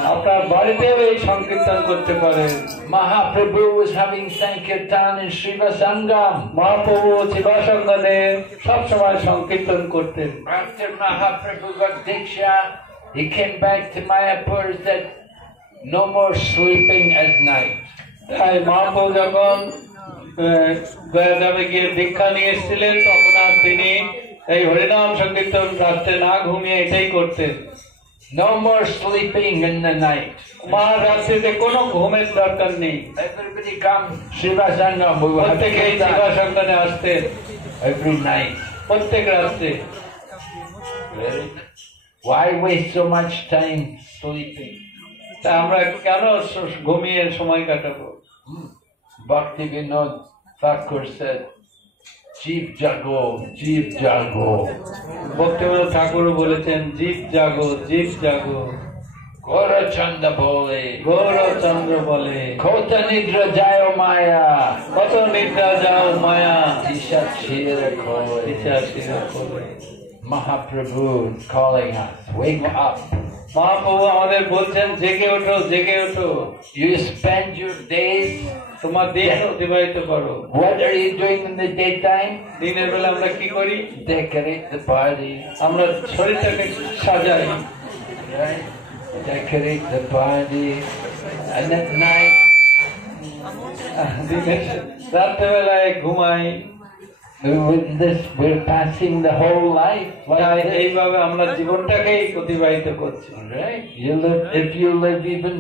Mahaprabhu was having Sankirtan in Shiva Sangam. After Mahaprabhu got Diksha, he came back to Mayapur and said, no more sleeping at night. গয়াগ্রামে গিয়ে দীক্ষা নিয়ে এসেছিলেন, তখন আর তিনি এই হরিনাম সংকীর্তন রাত্রে না ঘুমিয়ে এটাই করতেন। No more sleeping in the night. মা রাত্রিতে কোনো ঘুমের দরকার নেই। Everybody come, Shiva Sangam. We will have প্রত্যেকে এই kirtan শিবা সঙ্গনে আসতেন every night. প্রত্যেক রাত্রে। Why waste so much time sleeping? তা আমরা কেন ঘুমিয়ে সময় কাটাবো? Bhakti Vinod Thakur said, Jeev jago, jeev jago. Bhaktivinod ঠাকুর বলেছেন, জীব জাগো, জীব জাগো। Gora Chanda bole, গৌরচন্দ্র বলে, Kota nidra jayo maya, কত নিদ্রা যাও মায়া, Isha chira koi. ইচ্ছা ছিল করবে। Mahaprabhu is calling us, wake up. Mahaprabhu আমাদের বলছেন, জেগে ওঠো, জেগে ওঠো। You spend your days, তোমার দিন অতিবাহিত করো। what are you doing in the daytime? দিনের বেলা আমরা কি করি? Decorate the body, আমরা শরীরটাকে সাজাই, right? Decorate the body, and at night, রাত্রেবেলায় ঘুমাই। with this, we're passing the whole life তাই like this. এইভাবে আমরা জীবনটাকেই অতিবাহিত করছি। Right? You live, if you live even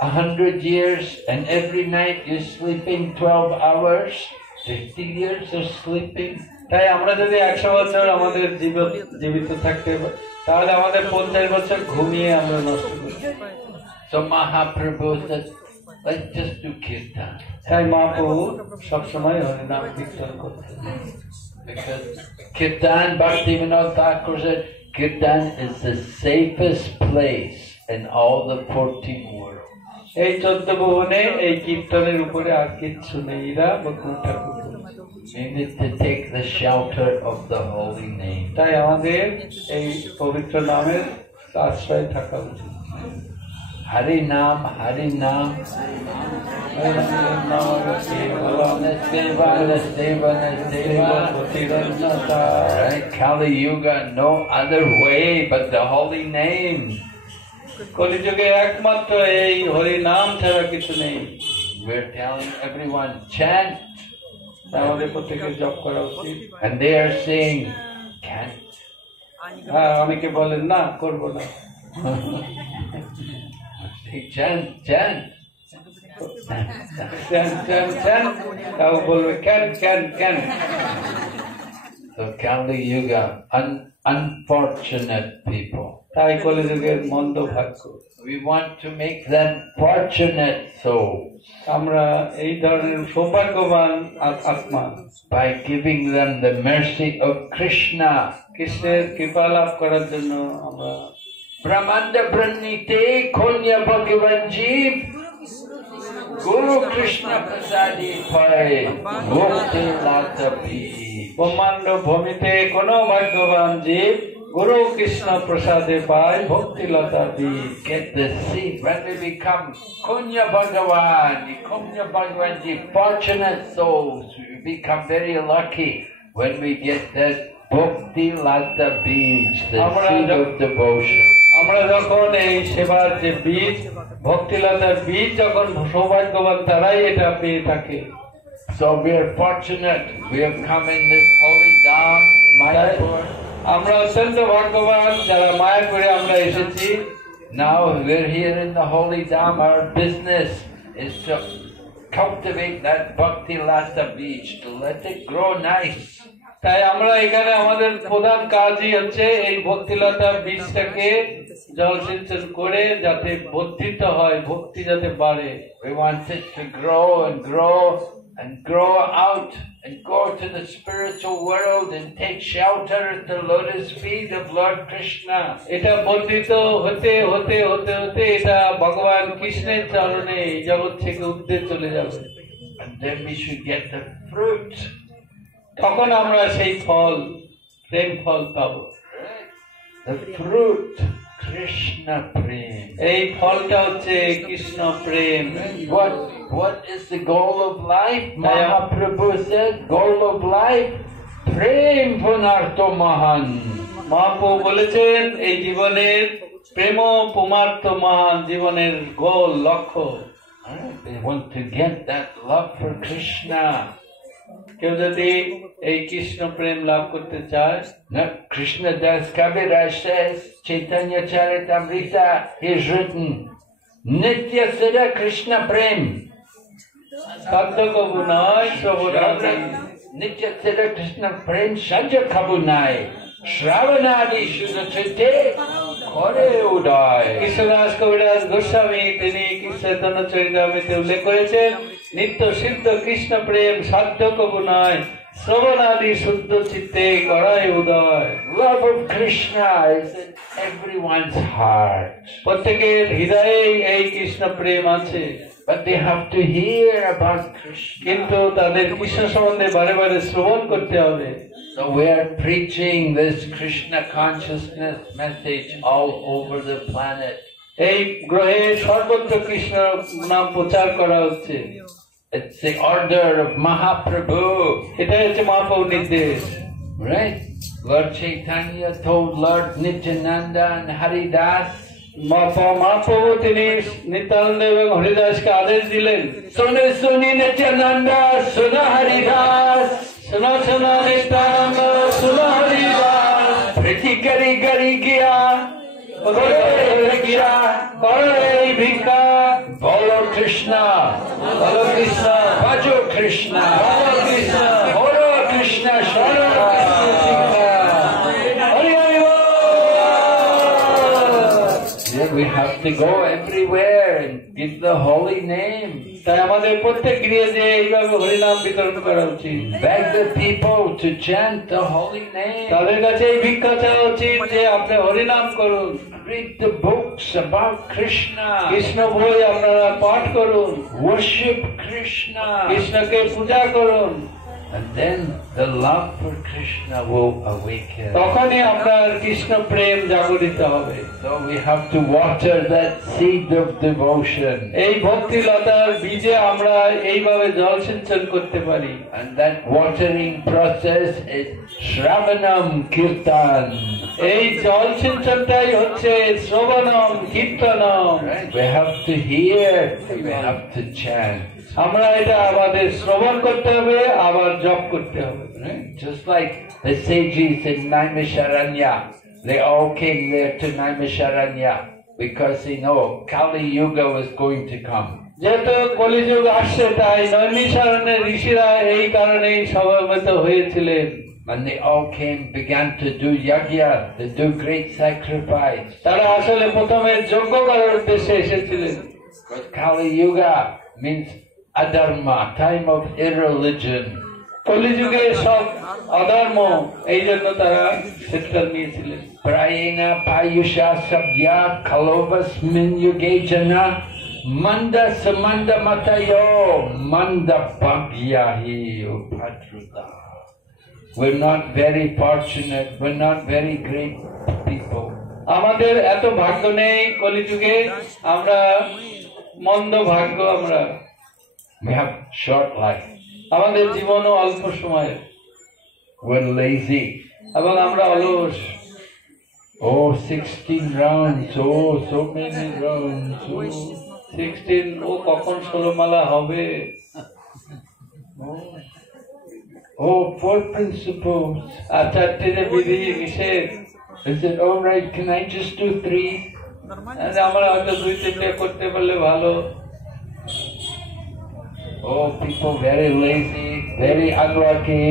100 years and every night you're sleeping 12 hours, 50 years of sleeping. তাই আমরা যদি 100 বছর আমাদের জীবিত থাকতে, তাহলে আমাদের 50 বছর ঘুমিয়ে আমরা নষ্ট করি। So Mahaprabhu said, let's just do kirtan. তাই মহাপ্রভু সবসময় হরিনাম কীর্তন করতেন। Because kirtan, Bhakti Vinod Thakur said, kirtan is the safest place in all the 14 worlds. এই 14 ভুবনে এই কীর্তনের উপরে আর কিচ্ছু নেই। এরা ভক্তিবিনোদ ঠাকুর বলেছেন। We need to take the shelter of the holy name. তাই আমাদের এই পবিত্র নামের আশ্রয় থাকা উচিত। Hari Nam, Hari Nam. Right? Kali Yuga, no other way but the holy name. কলিযুগে একমাত্র এই হরি নাম ছাড়া কিছু নেই। We're telling everyone, chant. আমাদের প্রত্যেকের জপ করা উচিত। And they are saying, can't. হ্যাঁ, অনেকে বলেন না, করবো না। Chant, chant. তাও বলবে can can can. So Kali Yuga, unfortunate people. তাই কলিযুগের মন্দ ভাগ্য। We want to make them fortunate souls আমরা এই ধরনের সৌভাগ্যবান আত্মা by giving them the mercy of Krishna. কৃষ্ণের কৃপা লাভ করার জন্য আমরা Brahmanda Brannite Konya Bhagavan Jeev Guru Krishna Prasadi Pai Bhakti Lata Pi. ব্রহ্মাণ্ড ভূমিতে কোন ভাগ্যবান জীব গুরু কৃষ্ণ প্রসাদে পায় ভক্তি লতা বীজ। Get the seed when we become Konya Bhagavan, Konya Bhagavan Jeev, fortunate souls. We become very lucky when we get that Bhakti Lata Bij, the seed of devotion. আমরা যখন এই সেবার যে বীজ, ভক্তিলতার বীজ, যখন সৌভাগ্যবান তারাই এটা পেয়ে থাকে। So we are fortunate. We have come in this holy Dham, Mayapur. আমরা অত্যন্ত ভাগ্যবান যারা মায়াপুরে আমরা এসেছি। Now we're here in the holy Dham. Our business is to cultivate that Bhakti Lata Bij, to let it grow nice. তাই আমরা এখানে আমাদের প্রধান কাজই হচ্ছে এই ভক্তিলতা বীজটাকে জলসিঞ্চন করে যাতে বর্ধিত হয়, ভক্তি যাতে বাড়ে। We want it to grow and grow and grow out and go to the spiritual world and take shelter at the lotus feet of Lord Krishna. এটা বর্ধিত হতে হতে হতে হতে এটা ভগবান কৃষ্ণের চরণে এই জগৎ থেকে উঠতে চলে যাবে। And then we should get the fruit. তখন আমরা সেই ফল, প্রেম ফল পাবো। The fruit, Krishna Prem. এই ফলটা হচ্ছে কৃষ্ণ প্রেম। What is the goal of life? Mahaprabhu said, goal of life, Prem Punarto Mahan. Mahaprabhu বলেছেন এই জীবনের প্রেম পুমার্থ মহান, জীবনের গোল লক্ষ্য। They want to get that love for Krishna. কেউ যদি এই কৃষ্ণ প্রেম লাভ করতে চায়, Now, Krishna Das Kaviraj says, Chaitanya Charitamrita is written, Nitya Siddha Krishna Prem. সাধ্য কবু নয় শ্রবণাদি, Nitya Siddha Krishna Prem Saja Kabunai. Shravanadi Shuddhate Kore Uday. Krishnadas কবিরাজ গোস্বামী তিনি চৈতন্য চরিতামৃতে উল্লেখ করেছেন, নিত্য সিদ্ধ কৃষ্ণ প্রেম সাধ্য কবু নয়, শ্রবণাদি শুদ্ধ চিত্তে করায় উদয়। Love of Krishna is in everyone's heart. প্রত্যেকের হৃদয়ে এই কৃষ্ণ প্রেম আছে, But they have to hear about Krishna. কিন্তু তাদের কৃষ্ণ সম্বন্ধে বারে বারে শ্রবণ করতে হবে। So we are preaching this Krishna consciousness message all over the planet. এই গ্রহে সর্বত্র কৃষ্ণ নাম প্রচার করা হচ্ছে। It's the order of Mahaprabhu. এটা হচ্ছে মহাপ্রভুর নির্দেশ। Right? Lord Chaitanya told Lord Nityananda and Haridas, Mahaprabhu তিনি নিত্যানন্দ এবং হরিদাসকে আদেশ দিলেন, Suni Suni Nityananda, Suna Haridas, শোনো শোনো নিত্যানন্দ, শোনো Haridas, Priti Gari Gari Gya, করো এই ভিক্ষা, Bolo Krishna, বলো কৃষ্ণ, Bhajo Krishna, বলো Krishna, Bolo Krishna, Shara. Hari হরি ball. Yeah, we have to go everywhere and give the holy name. তাই আমাদের প্রত্যেক গৃহে যে এইভাবে হরিনাম বিতরণ করা উচিত, Beg the people to chant the holy name. তাদের কাছে এই ভিক্ষা চাওয়া উচিত যে আপনি হরিনাম করুন, Read the books about Krishna. Krishna বই আপনারা পাঠ করুন, Worship Krishna. কৃষ্ণকে পূজা করুন, And then the love for Krishna will awaken. তখনই আপনার কৃষ্ণ প্রেম জাগরিত হবে। So we have to water that seed of devotion. এই ভক্তি লতার বীজে আমরা এইভাবে জল সিঞ্চন করতে পারি। And that watering process is Shravanam Kirtan. এই জল সিঞ্চনটাই হচ্ছে শ্রবণম কীর্তনম। Right? We have to hear, we have to chant. আমরা এটা আমাদের শ্রবণ করতে হবে, আবার জপ করতে হবে। Right? Just like the sages in Naimisharanya, they all came there to Naimisharanya because they know Kali Yuga was going to come. যেহেতু কলিযুগ আসছে তাই নৈমিষারণ্যের ঋষিরা এই কারণেই সমবেত হয়েছিলেন। And they all came, began to do yajna, to do great sacrifice. তারা আসলে প্রথমে যজ্ঞ করার উদ্দেশ্যে এসেছিলেন। Because Kali Yuga means adharma, time of irreligion. কলিযুগে সব অধর্ম, এই জন্য তারা সিদ্ধান্ত নিয়েছিলেন। Prayena payusha sabya kalovasmin yuge jana manda samanda matayo manda bhagyahi upadruta. We're not very fortunate, we're not very great people. আমাদের এত ভাগ্য নেই কলিযুগে, আমরা মন্দ ভাগ্য, আমরা We have short life. আমাদের জীবনও অল্প সময়, We're lazy. এবং আমরা অলস। Oh, 16 rounds. Oh, so many rounds. Oh. 16, ও কখন 16 মালা হবে? Oh, 4 principles. আর 4টে যে বিধি নিষেধ, Is it all right? Can I just do 3? Нормально? আমরা হয়তো 2-3টে করতে পারলে ভালো। Oh, people very lazy, very unlucky,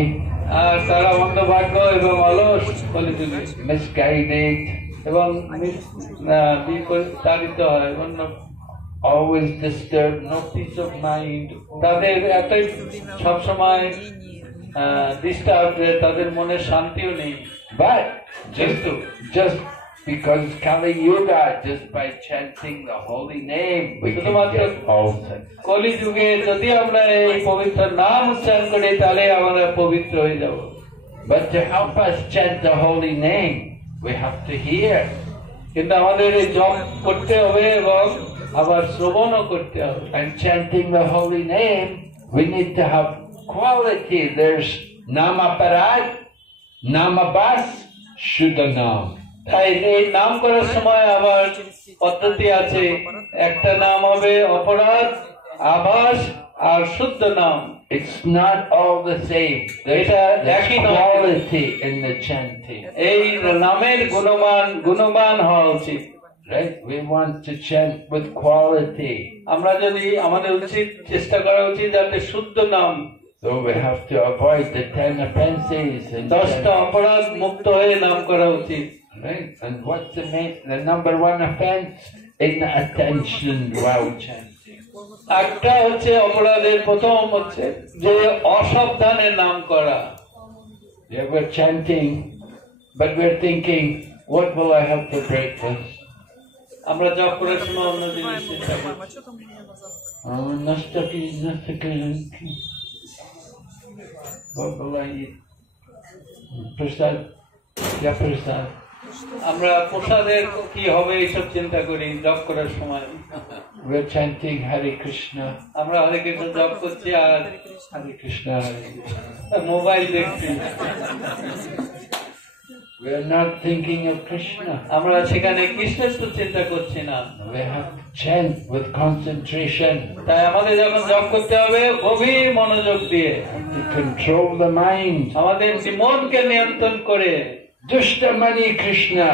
আর তারা মন্দ ভাগ্য এবং অলস কলিযুগে, misguided, এবং বিপরীত হয়, অন্য always disturbed, no peace of mind. তাদের এতই সবসময় ডিস্টার্ব যে তাদের মনে শান্তিও নেই। But কিন্তু just because Kali Yuga, just by chanting the holy name, we can get all things. কলিযুগে যদি আমরা এই পবিত্র নাম উচ্চারণ করি তাহলে আমরা পবিত্র হয়ে যাব। But to help us chant the holy name, we have to hear. কিন্তু আমাদের এই জপ করতে হবে এবং আবার শ্রবণও করতে হবে। And chanting the holy name, we need to have quality. There's Namaparad, Namabas, Shuddhanam. তাই এই নাম করার সময় আবার পদ্ধতি আছে, একটা নাম হবে অপরাধ, আভাস আর শুদ্ধ নাম। It's not all the same. There's quality in the chanting. এই নামের গুণমান হওয়া উচিত। Right? We want to chant with quality. আমরা যদি আমাদের উচিত চেষ্টা করা উচিত যাতে শুদ্ধ নাম। So we have to avoid the 10 offenses. 10টা অপরাধ মুক্ত হয়ে নাম করা উচিত। Right? And what's the number one offense? Inattention while chanting. একটা হচ্ছে অপরাধের প্রথম হচ্ছে যে অসাবধানে নাম করা। Yeah, we're chanting, but we're thinking, what will I have for breakfast? আমরা জপ করার সময় অন্য জিনিস চিন্তা করি। Мама, что там у меня на завтрак? What will I eat? Prasad. Yeah, prasad. আমরা প্রসাদের কি হবে এইসব চিন্তা করি জপ করার সময়। We're chanting Hare Krishna. আমরা হরে কৃষ্ণ জপ করছি আর Hare Krishna. মোবাইল দেখছি। We're not thinking of Krishna. আমরা সেখানে কৃষ্ণের তো চিন্তা করছি না। We have to chant with concentration. তাই আমাদের যখন জপ করতে হবে গভীর মনোযোগ দিয়ে To control the mind. আমাদের মনকে নিয়ন্ত্রণ করে Dushtamani Krishna.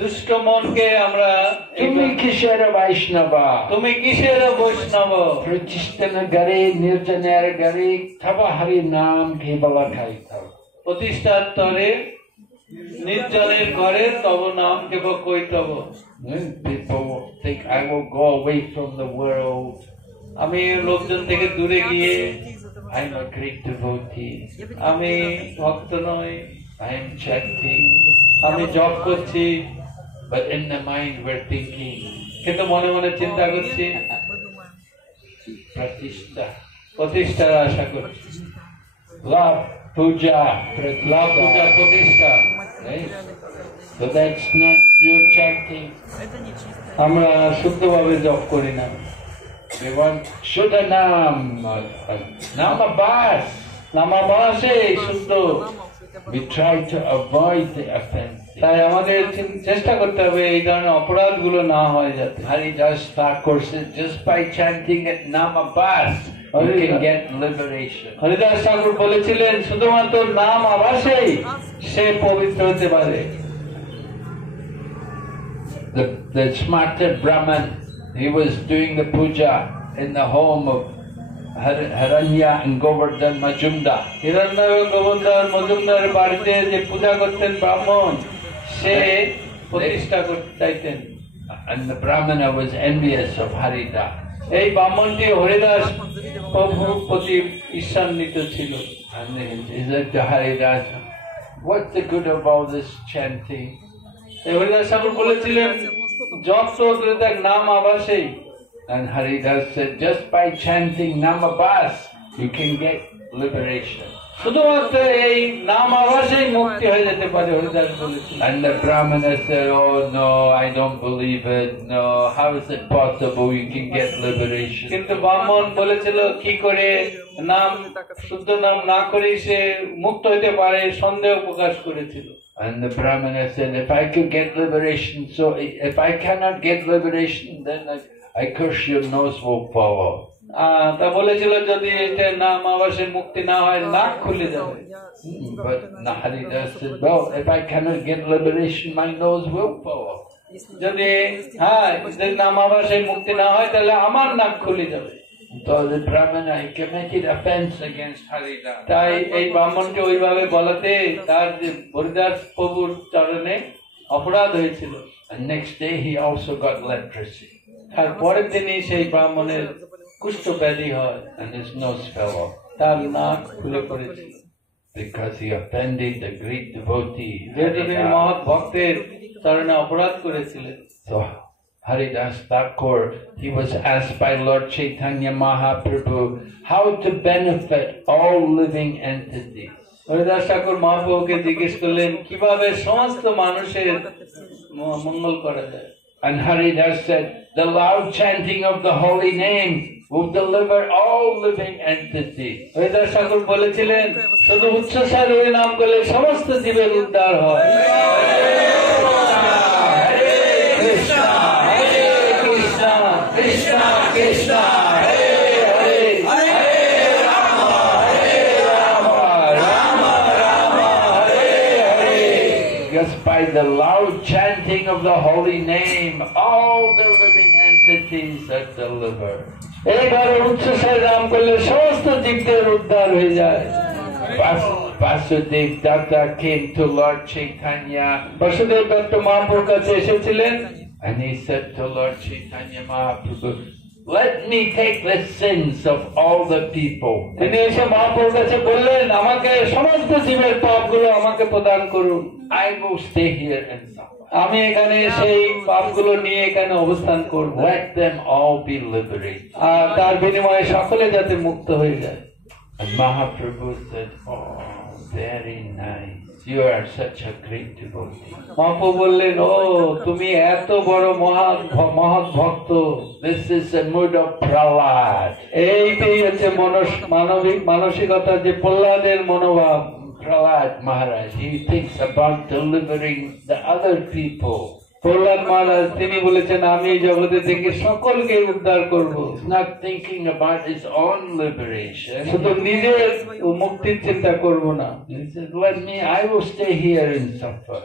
দুষ্ট মনকে আমরা Tumi Kishara Vaishnava. তুমি কিসের বৈষ্ণব Pratishtana Gare Nirjanera Gare Tava Hari Nam Kevala Kaitav. প্রতিষ্ঠার তরে নির্জনের ঘরে তব নাম কেবল Kaitabha. People think I will go away from the world. আমি লোকজন থেকে দূরে গিয়ে I'm a great devotee. আমি ভক্ত নই, I am chanting. আমি জপ করছি, But in the mind we're thinking কিন্তু মনে মনে চিন্তা করছি Мы думаем, Pratishta. প্রতিষ্ঠার আশা করছি। Love, puja, লাভ পূজা প্রতিষ্ঠা, right? So that's not pure chanting. это не чисто. আমরা শুদ্ধভাবে জপ করি না। We want Shuddhanam, Namabas. নামাবাসে শুদ্ধ। We try to avoid the offense. তাই আমাদের চেষ্টা করতে হবে এই ধরনের অপরাধগুলো না হয় যাতে। Haridas Thakur said, just by chanting at Namabas, you can get liberation. Haridas ঠাকুর বলেছিলেন শুধুমাত্র নাম আভাসেই সে পবিত্র হতে পারে। The smarter Brahman, he was doing the puja in the home of Haranya and Govardhan Majumdar. হিরণ্য গোবিন্দার মজুমদার বাড়িতে যে পূজা করতেন ব্রাহ্মণ, সে প্রতিষ্ঠা করতে চাইতেন। And the Brahmana was envious of Haridas. এই ব্রাহ্মণটি হরিদাস প্রভুর প্রতি ঈর্ষান্বিত ছিল। And he said to Haridas, what's the good of all this chanting? এই হরিদাস ঠাকুর বলেছিলেন জপ তো দেখ নাম আভাসেই। And Haridas said, just by chanting Namabas, you can get liberation. শুধুমাত্র এই নাম আভাসেই মুক্তি হয়ে যেতে পারে, হরিদাস বলেছিলেন। And the Brahmana said, oh no, I don't believe it. No, how is it possible you can get liberation? কিন্তু ব্রাহ্মণ বলেছিল কি করে নাম শুদ্ধ নাম না করে সে মুক্ত হতে পারে, সন্দেহ প্রকাশ করেছিল। And the Brahmana said, if I could get liberation, so if I cannot get liberation, then I curse your nose will fall off. তা বলেছিল যদি এটা নাম আবাসের মুক্তি না হয় নাক খুলে যাবে। But Haridas said, well, if I cannot get liberation, my nose will fall off. যদি যদি নাম আবাসের মুক্তি না হয় তাহলে আমার নাক খুলে যাবে। So the Brahmana committed offense against Haridas. তাই এই ব্রাহ্মণকে ওইভাবে বলাতে তার যে হরিদাস প্রভুর চরণে অপরাধ হয়েছিল। And next day he also got leprosy. আর পরের দিনই সেই ব্রাহ্মণের কুষ্ঠ ব্যাধি হয়, And his nose fell off. তার নাক খুলে পড়েছিল। Because he offended the great devotee. যেহেতু তিনি Haridas. মহৎ ভক্তের চরণে অপরাধ করেছিলেন। So Haridas Thakur, he was asked by Lord Chaitanya Mahaprabhu how to benefit all living entities. Haridas ঠাকুর মহাপ্রভুকে জিজ্ঞেস করলেন কিভাবে সমস্ত মানুষের মঙ্গল করা যায়। And Haridas said, the loud chanting of the holy name will deliver all living entities. Haridas ঠাকুর বলেছিলেন শুধু উচ্চস্বরে ওই নাম করলে সমস্ত জীবের উদ্ধার হয়। Krishna Krishna Hare Hare Hare Rama as by the loud chanting of the holy name, all the living entities are delivered. এইভাবে উচ্চস্বরে নাম করলে সমস্ত জীবদের উদ্ধার হয়ে যায়। Vasudev Datta came to Lord Chaitanya Basudeb দত্ত মহাপ্রভুর কাছে এসেছিলেন, and he said to Lord Chaitanya Mahaprabhu, let me take the sins of all the people. তিনি এসে মহাপ্রভুর কাছে বললেন, আমাকে সমস্ত জীবের পাপগুলো আমাকে প্রদান করুন। I will stay here and suffer. আমি এখানে সেই পাপগুলো নিয়ে এখানে অবস্থান করব। Let them all be liberated. আর তার বিনিময়ে সকলে যাতে মুক্ত হয়ে যায়। And Mahaprabhu said, oh, very nice. You are such a great devotee. Mahaprabhu বললেন, ও তুমি এত বড় মহৎ ভক্ত। This is the mood of Prahlad. এইটাই হচ্ছে মানসিকতা, যে প্রহ্লাদের মনোভাব। Prahlad Maharaj, he thinks about delivering the other people. Prahlad মহারাজ তিনি বলেছেন, আমি এই জগতে থেকে সকলকে উদ্ধার করব। He's not thinking about his own liberation. শুধু নিজের মুক্তির চিন্তা করব না। He said, I will stay here and suffer.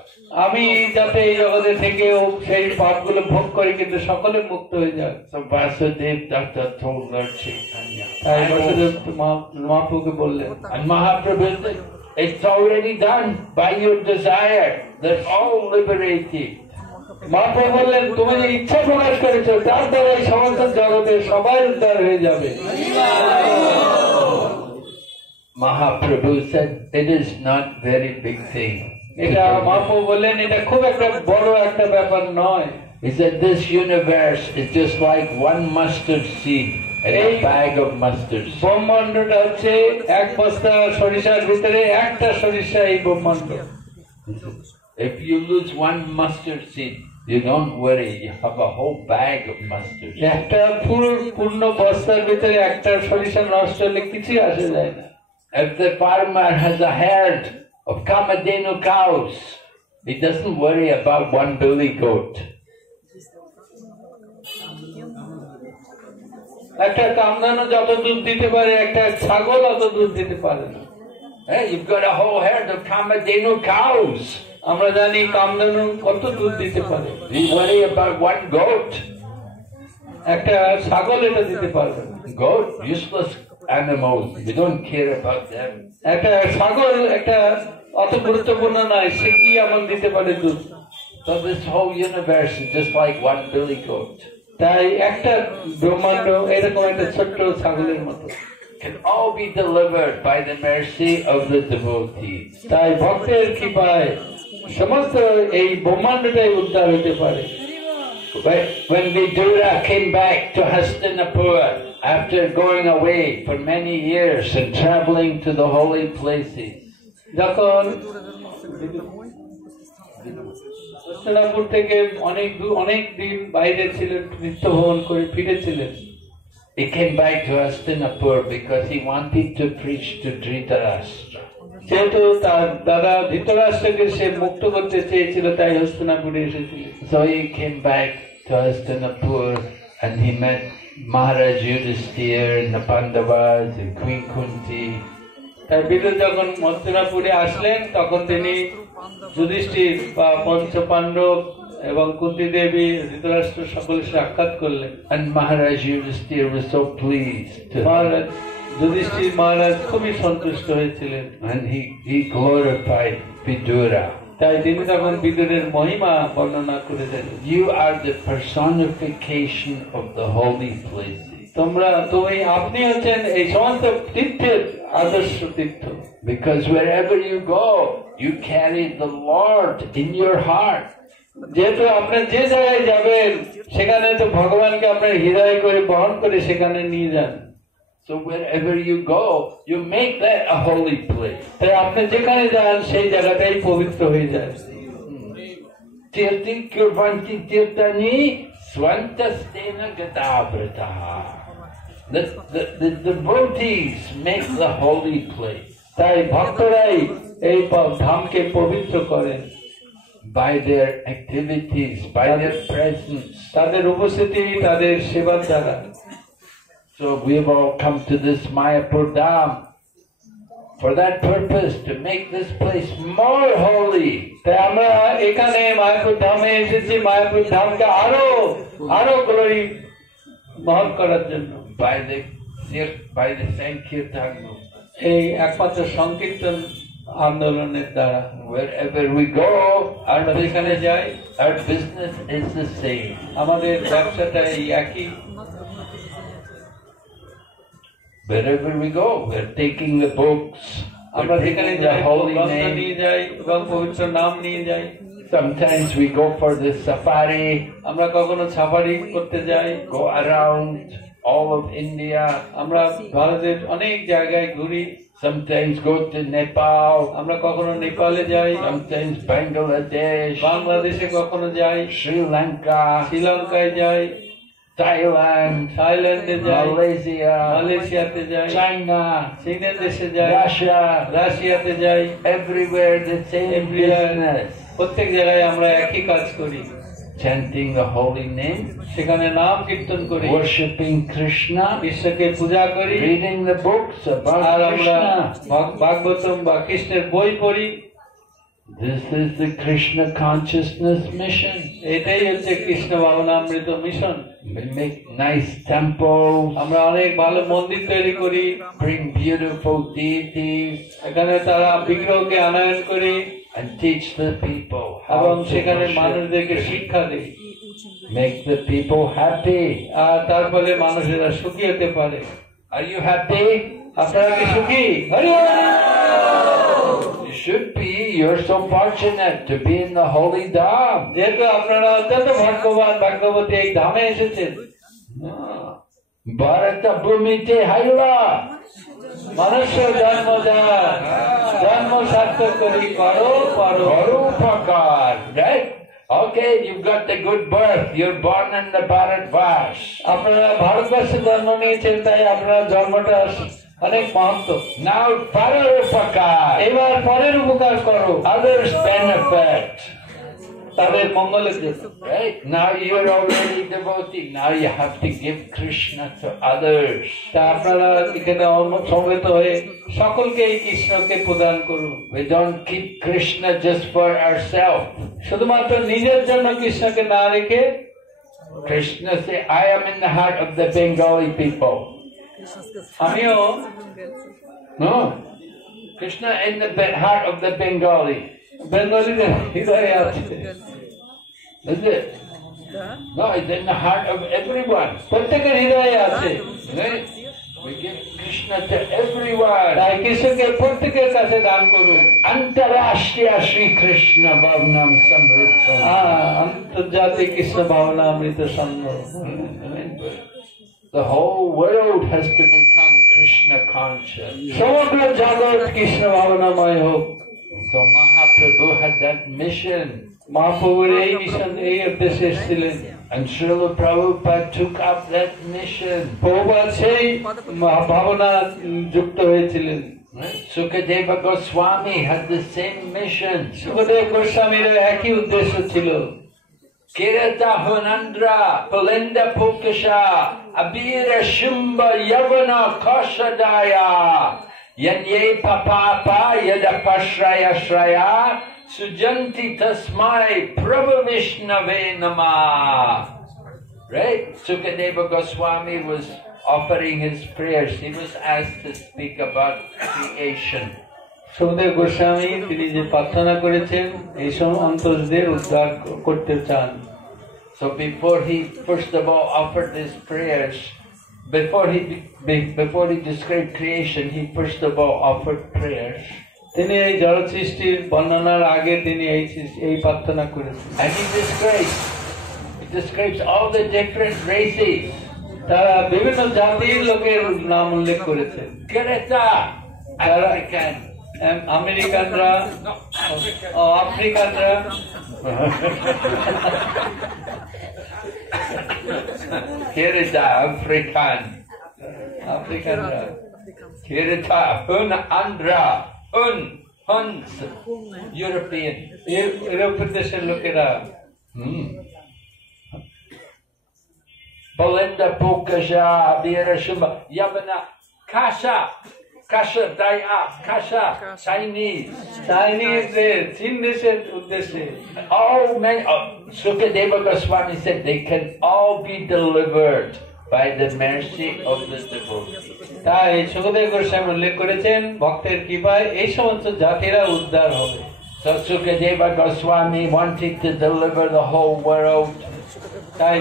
আমি যাতে এই জগতে থেকে সেই পাপগুলো ভোগ করি, কিন্তু সকলে মুক্ত হয়ে যায়। So Vasudev Datta told Lord Chaitanya. তাই বাসুদেব মহাপ্রভুকে বললেন, And Mahaprabhu said, it's already done by your desire. They're all liberated. Mahaprabhu বললেন, তুমি যে ইচ্ছা প্রকাশ করেছো তার দ্বারা এই সমস্ত জগতে সবাই উদ্ধার হয়ে যাবে। Mahaprabhu said, it is not very big thing. এটা মহাপ্রভু বললেন, এটা খুব একটা বড় একটা ব্যাপার নয়। He said, this universe is just like one mustard seed and a bag of mustard seed. ব্রহ্মাণ্ডটা হচ্ছে এক বস্তা সরিষার ভিতরে একটা সরিষা এই ব্রহ্মাণ্ড। If you lose one mustard seed, you don't worry, you have a whole bag of mustard seed. একটা পূর্ণ বস্তার ভিতরে একটা সরিষা নষ্ট হলে কিছুই আসে যায় না। If the farmer has a herd of Kamadhenu cows, he doesn't worry about one billy goat. একটা কামধেনু যত দুধ দিতে পারে, একটা ছাগল অত দুধ দিতে পারে না। Hey, you've got a whole herd of Kamadhenu cows. আমরা জানি কামধেনু কত দুধ দিতে পারে। You worry about one goat. একটা ছাগল এটা দিতে পারবে না। Goat, useless animals. We don't care about them. একটা ছাগল একটা অত গুরুত্বপূর্ণ নয়, সে কি এমন দিতে পারে দুধ। So this whole universe is just like one billy goat. তাই একটা ব্রহ্মাণ্ড এরকম একটা ছোট্ট ছাগলের মতো। Can all be delivered by the mercy of the devotees. তাই ভক্তের কৃপায় সমস্ত এই ব্রহ্মাণ্ডটাই উদ্ধার হতে পারে। When Vidura came back to Hastinapur after going away for many years and traveling to the holy places, যখন হস্তিনাপুর থেকে অনেক দিন বাইরে ছিলেন, তীর্থভ্রমণ করে ফিরেছিলেন, he came back to Hastinapur because he wanted to preach to Dhritarashtra. যেহেতু তার দাদা ধৃতরাষ্ট্রকে সে মুক্ত করতে চেয়েছিল, তাই হস্তিনাপুরে এসেছিলেন। So he came back to Hastinapur and he met Maharaj Yudhisthira and the Pandavas and Queen Kunti. তাই বিদুর যখন হস্তিনাপুরে আসলেন, তখন তিনি যুধিষ্ঠির বা পঞ্চপাণ্ডব এবং কুন্তি দেবী, ধৃতরাষ্ট্র সকলের সাক্ষাৎ করলেন। And Maharaj Yudhisthira was so pleased. মহারাজ যুধিষ্ঠির মহারাজ খুবই সন্তুষ্ট হয়েছিলেন। And he glorified Vidura. তাই তিনি তখন বিদুরের মহিমা বর্ণনা করেছেন। You are the personification of the holy places. আপনি হচ্ছেন এই সমস্ত তীর্থের আদর্শ তীর্থ। Because wherever you go, you carry the Lord in your heart. যেহেতু আপনি যে জায়গায় যাবেন, সেখানে তো ভগবানকে আপনার হৃদয়ে করে বহন করে সেখানে নিয়ে যান। So wherever you go, you make that a holy place. তাই আপনি যেখানে যান সেই জায়গাটাই পবিত্র হয়ে যায়। Tirti kurvanti tirtani swantastena gatavrataha. The devotees make the holy place. তাই ভক্তরাই এই ধামকে পবিত্র করেন by their activities, by their presence. তাদের উপস্থিতি, তাদের সেবার দ্বারা। So we have all come to this Mayapur Dham For that purpose, to make this place more holy. তাই আমরা এখানে মায়াপুর ধামে এসেছি মায়াপুর ধামকে আরো আরো গ্লোরি বহন করার জন্য By the Sankirtan movement. এই একমাত্র সংকীর্তন আন্দোলনের দ্বারা Wherever we go, আমরা যেখানে যাই our business is the same. আমাদের ব্যবসাটা এই একই। Wherever we go, we're taking the books, আমরা we're যেখানে taking the যাই holy গ্রন্থ name. নিয়ে যাই এবং পবিত্র নাম নিয়ে যাই। Sometimes we go for the safari, আমরা কখনো সাফারি করতে যাই, go around all of India. আমরা ভারতের অনেক জায়গায় ঘুরি। Sometimes go to Nepal, আমরা কখনো নেপালে যাই, sometimes Bangladesh, বাংলাদেশে কখনো যাই, Sri Lanka, শ্রীলঙ্কায় যাই, Thailand, থাইল্যান্ডে যাই, Malaysia, মালয়েশিয়াতে যাই, China, চীনের দেশে যাই, Russia, রাশিয়াতে যাই। everywhere the same Everywhere. business. প্রত্যেক জায়গায় আমরা একই কাজ করি, Chanting the holy name, সেখানে নাম কীর্তন করি, worshipping Krishna, ঈশ্বরকে পূজা করি, reading the books about আর আমরা Krishna. ভাগবতম বা কৃষ্ণের বই পড়ি। This is the Krishna consciousness mission. এটাই হচ্ছে Krishna Bhavanamrita mission. We make nice temples, আমরা অনেক ভালো মন্দির তৈরি করি, bring beautiful deities, এখানে তারা বিগ্রহকে আনয়ন করি and teach the people এবং how to সেখানে worship মানুষদেরকে Krishna. শিক্ষা দিই, Make the people happy. আর তার ফলে মানুষেরা সুখী হতে পারে। Are you happy? আপনারা কি সুখী? হরি বল! You should be. You're so fortunate to be in the holy Dham. যেহেতু আপনারা অত্যন্ত ভাগ্যবান, ভাগ্যবতী এই ধামে এসেছেন। Bharata Bhumite Haila. মনুষ্য জন্মদান, জন্ম সার্থক করি করো করো। Parupakar, right? Okay, you've got the good birth. You're born in the Bharatvash. আপনারা ভারতবর্ষে জন্ম নিয়েছেন, তাই আপনার জন্মটা অনেক মাহাত্ম। Now Parupakar. এবার পরের উপকার করো, Others benefit. তাদের মঙ্গলের জন্য। Right? Now you're already devotee. Now you have to give Krishna to others. তা আপনারা এখানে সমবেত হয়ে সকলকে এই কৃষ্ণকে প্রদান করুন। We don't keep Krishna just for ourselves. শুধুমাত্র নিজের জন্য কৃষ্ণকে না রেখে, Krishna say, I am in the heart of the Bengali people. আমিও No? Krishna in the heart of the Bengali. বেঙ্গলিদের হৃদয়ে আছে। Is it? No, it's in the heart of everyone. প্রত্যেকের হৃদয়ে আছে। Right? We give Krishna to everyone. তাই কৃষ্ণকে প্রত্যেকের কাছে দান করুন। Antarashtriya Shri Krishna Bhavnam Samritsam. আন্তর্জাতিক কৃষ্ণ ভাবনা অমৃত সঙ্গ। The whole world has to become Krishna conscious. সমগ্র জগৎ কৃষ্ণ ভাবনাময় হোক। So Mahaprabhu had that mission. মহাপ্রভুর এই মিশন, এই উদ্দেশ্যে এসেছিলেন। And Srila Prabhupada took up that mission. Prabhupada সেই ভাবনা যুক্ত হয়েছিলেন। Right? Sukadeva Goswami had the same mission. Sukhdev গোস্বামীর একই উদ্দেশ্য ছিল। Kirata Hunandra, Pulinda Pukasha, Abira Shumba Yavana Koshadaya, Yanye Papapa Yadapashraya Shraya, Sujanti Tasmai Prabhu Vishnave Namah. Right? Sukadeva Goswami was offering his prayers. He was asked to speak about creation. Sukhdev গোস্বামী তিনি যে প্রার্থনা করেছেন, এই সব অন্তরদের উদ্ধার করতে চান। So before he first of all offered his prayers, before he described creation, he first of all offered prayers. তিনি এই জড় সৃষ্টির বর্ণনার আগে তিনি এই প্রার্থনা করেছেন। And he describes all the different races. তারা বিভিন্ন জাতির লোকের নাম উল্লেখ করেছেন। Kereta, African. আমেরিকানরা, আফ্রিকানরা, Kereta, African. আফ্রিকানরা, Kereta, Hun, Andhra, Huns, European. ইউরোপের দেশের লোকেরা, Belinda Pokaja, Abira Shumba, Yavana, Kasha. Kasha Daya, Kasha, Chinese. চাইনিজদের চীন দেশের উদ্দেশ্যে All men, Sukadeva Goswami said they can all be delivered by the mercy of the devotee. তাই সুখদেব গোস্বামী উল্লেখ করেছেন ভক্তের কৃপায় এই সমস্ত জাতিরা উদ্ধার হবে। So Sukadeva Goswami wanted to deliver the whole world. তাই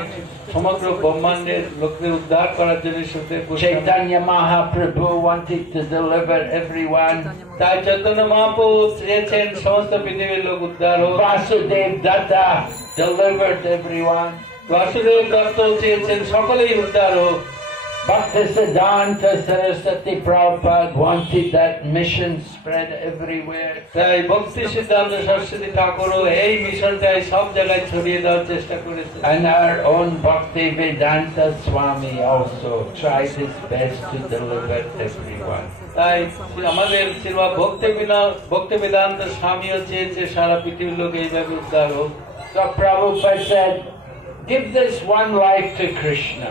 সমগ্র ব্রহ্মাণ্ডের লোকদের উদ্ধার করার জন্য সুখদেব Goswami, Chaitanya Mahaprabhu wanted to deliver everyone. তাই চৈতন্য মহাপ্রভু চেয়েছেন সমস্ত পৃথিবীর লোক উদ্ধার হোক। Vasudev Datta delivered everyone. Basudeb দত্ত চেয়েছেন সকলেই উদ্ধার হোক। Bhaktisiddhanta Saraswati Prabhupada wanted that mission spread everywhere. তাই ভক্তি সিদ্ধান্ত সরস্বতী ঠাকুরও এই মিশনটাই সব জায়গায় ছড়িয়ে দেওয়ার চেষ্টা করেছে। And our own Bhaktivedanta Swami also tried his best to deliver everyone. তাই আমাদের শ্রীমৎ ভক্তি বেদান্ত স্বামীও চেয়েছে সারা পৃথিবীর লোক এইভাবে উদ্ধার হোক। So Prabhupada said, give this one life to Krishna.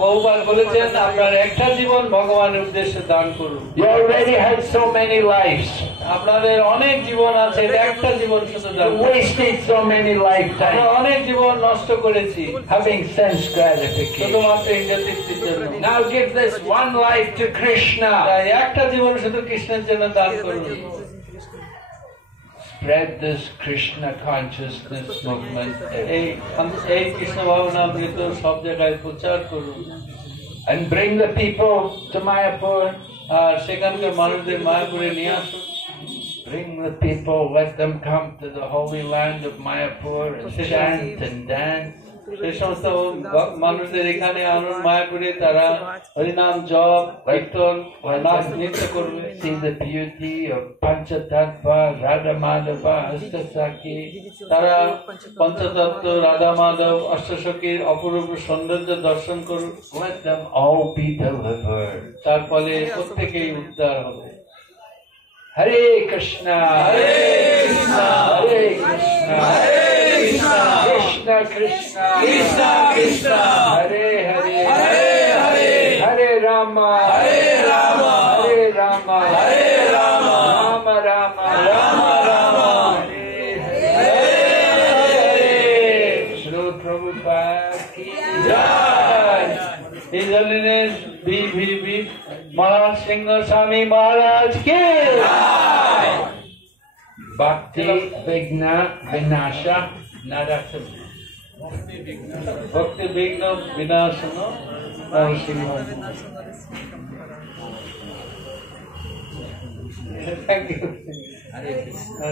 বহুবার বলেছেন আপনার একটা জীবন ভগবানের উদ্দেশ্যে দান করুন। You already had so many lives. আপনাদের অনেক জীবন আছে, একটা জীবন শুধু দান You করুন। wasted so many আমরা lifetimes অনেক জীবন নষ্ট করেছি having sense gratification. শুধুমাত্র ইন্দ্রিয় তৃপ্তির জন্য। Now give this one life to Krishna. তাই একটা জীবন শুধু কৃষ্ণের জন্য দান করুন। Spread this Krishna consciousness movement এই এই কৃষ্ণ ভাবনা অমৃত সব জায়গায় প্রচার করুন and bring the people to Mayapur. আর সেখানকার মানুষদের মায়াপুরে নিয়ে আসুন। Bring the people, let them come to the holy land of Mayapur and chant and dance. সেই সমস্ত মানুষদের এখানে আনুন মায়াপুরে, তারা হরিনাম জপ কীর্তন নাচ নৃত্য করবে। See the beauty of Panchatattva, Radha Madhava, Astasaki. তারা পঞ্চতত্ত্ব, রাধা মাধব, অষ্টসখীর অপরূপ সৌন্দর্য দর্শন করুন। Let them all be delivered. তার ফলে প্রত্যেকেই উদ্ধার হবে। Hare Krishna, Hare Krishna, Hare Krishna, Hare Krishna, Krishna Krishna, Krishna Krishna, Hare Hare, Hare Hare, Hare Rama, Hare Rama, Hare Rama, Hare Rama, Rama Rama, Rama Rama, Hare Hare, Shri Prabhupada ki Jai. His Holiness B.V.B. Maharaj Singh Swami Maharaj ki Jai. Bhakti Vigna Vinasha Narasim. Bhakti Vigna Vinasana Narasimha. Thank you. Hare Krishna.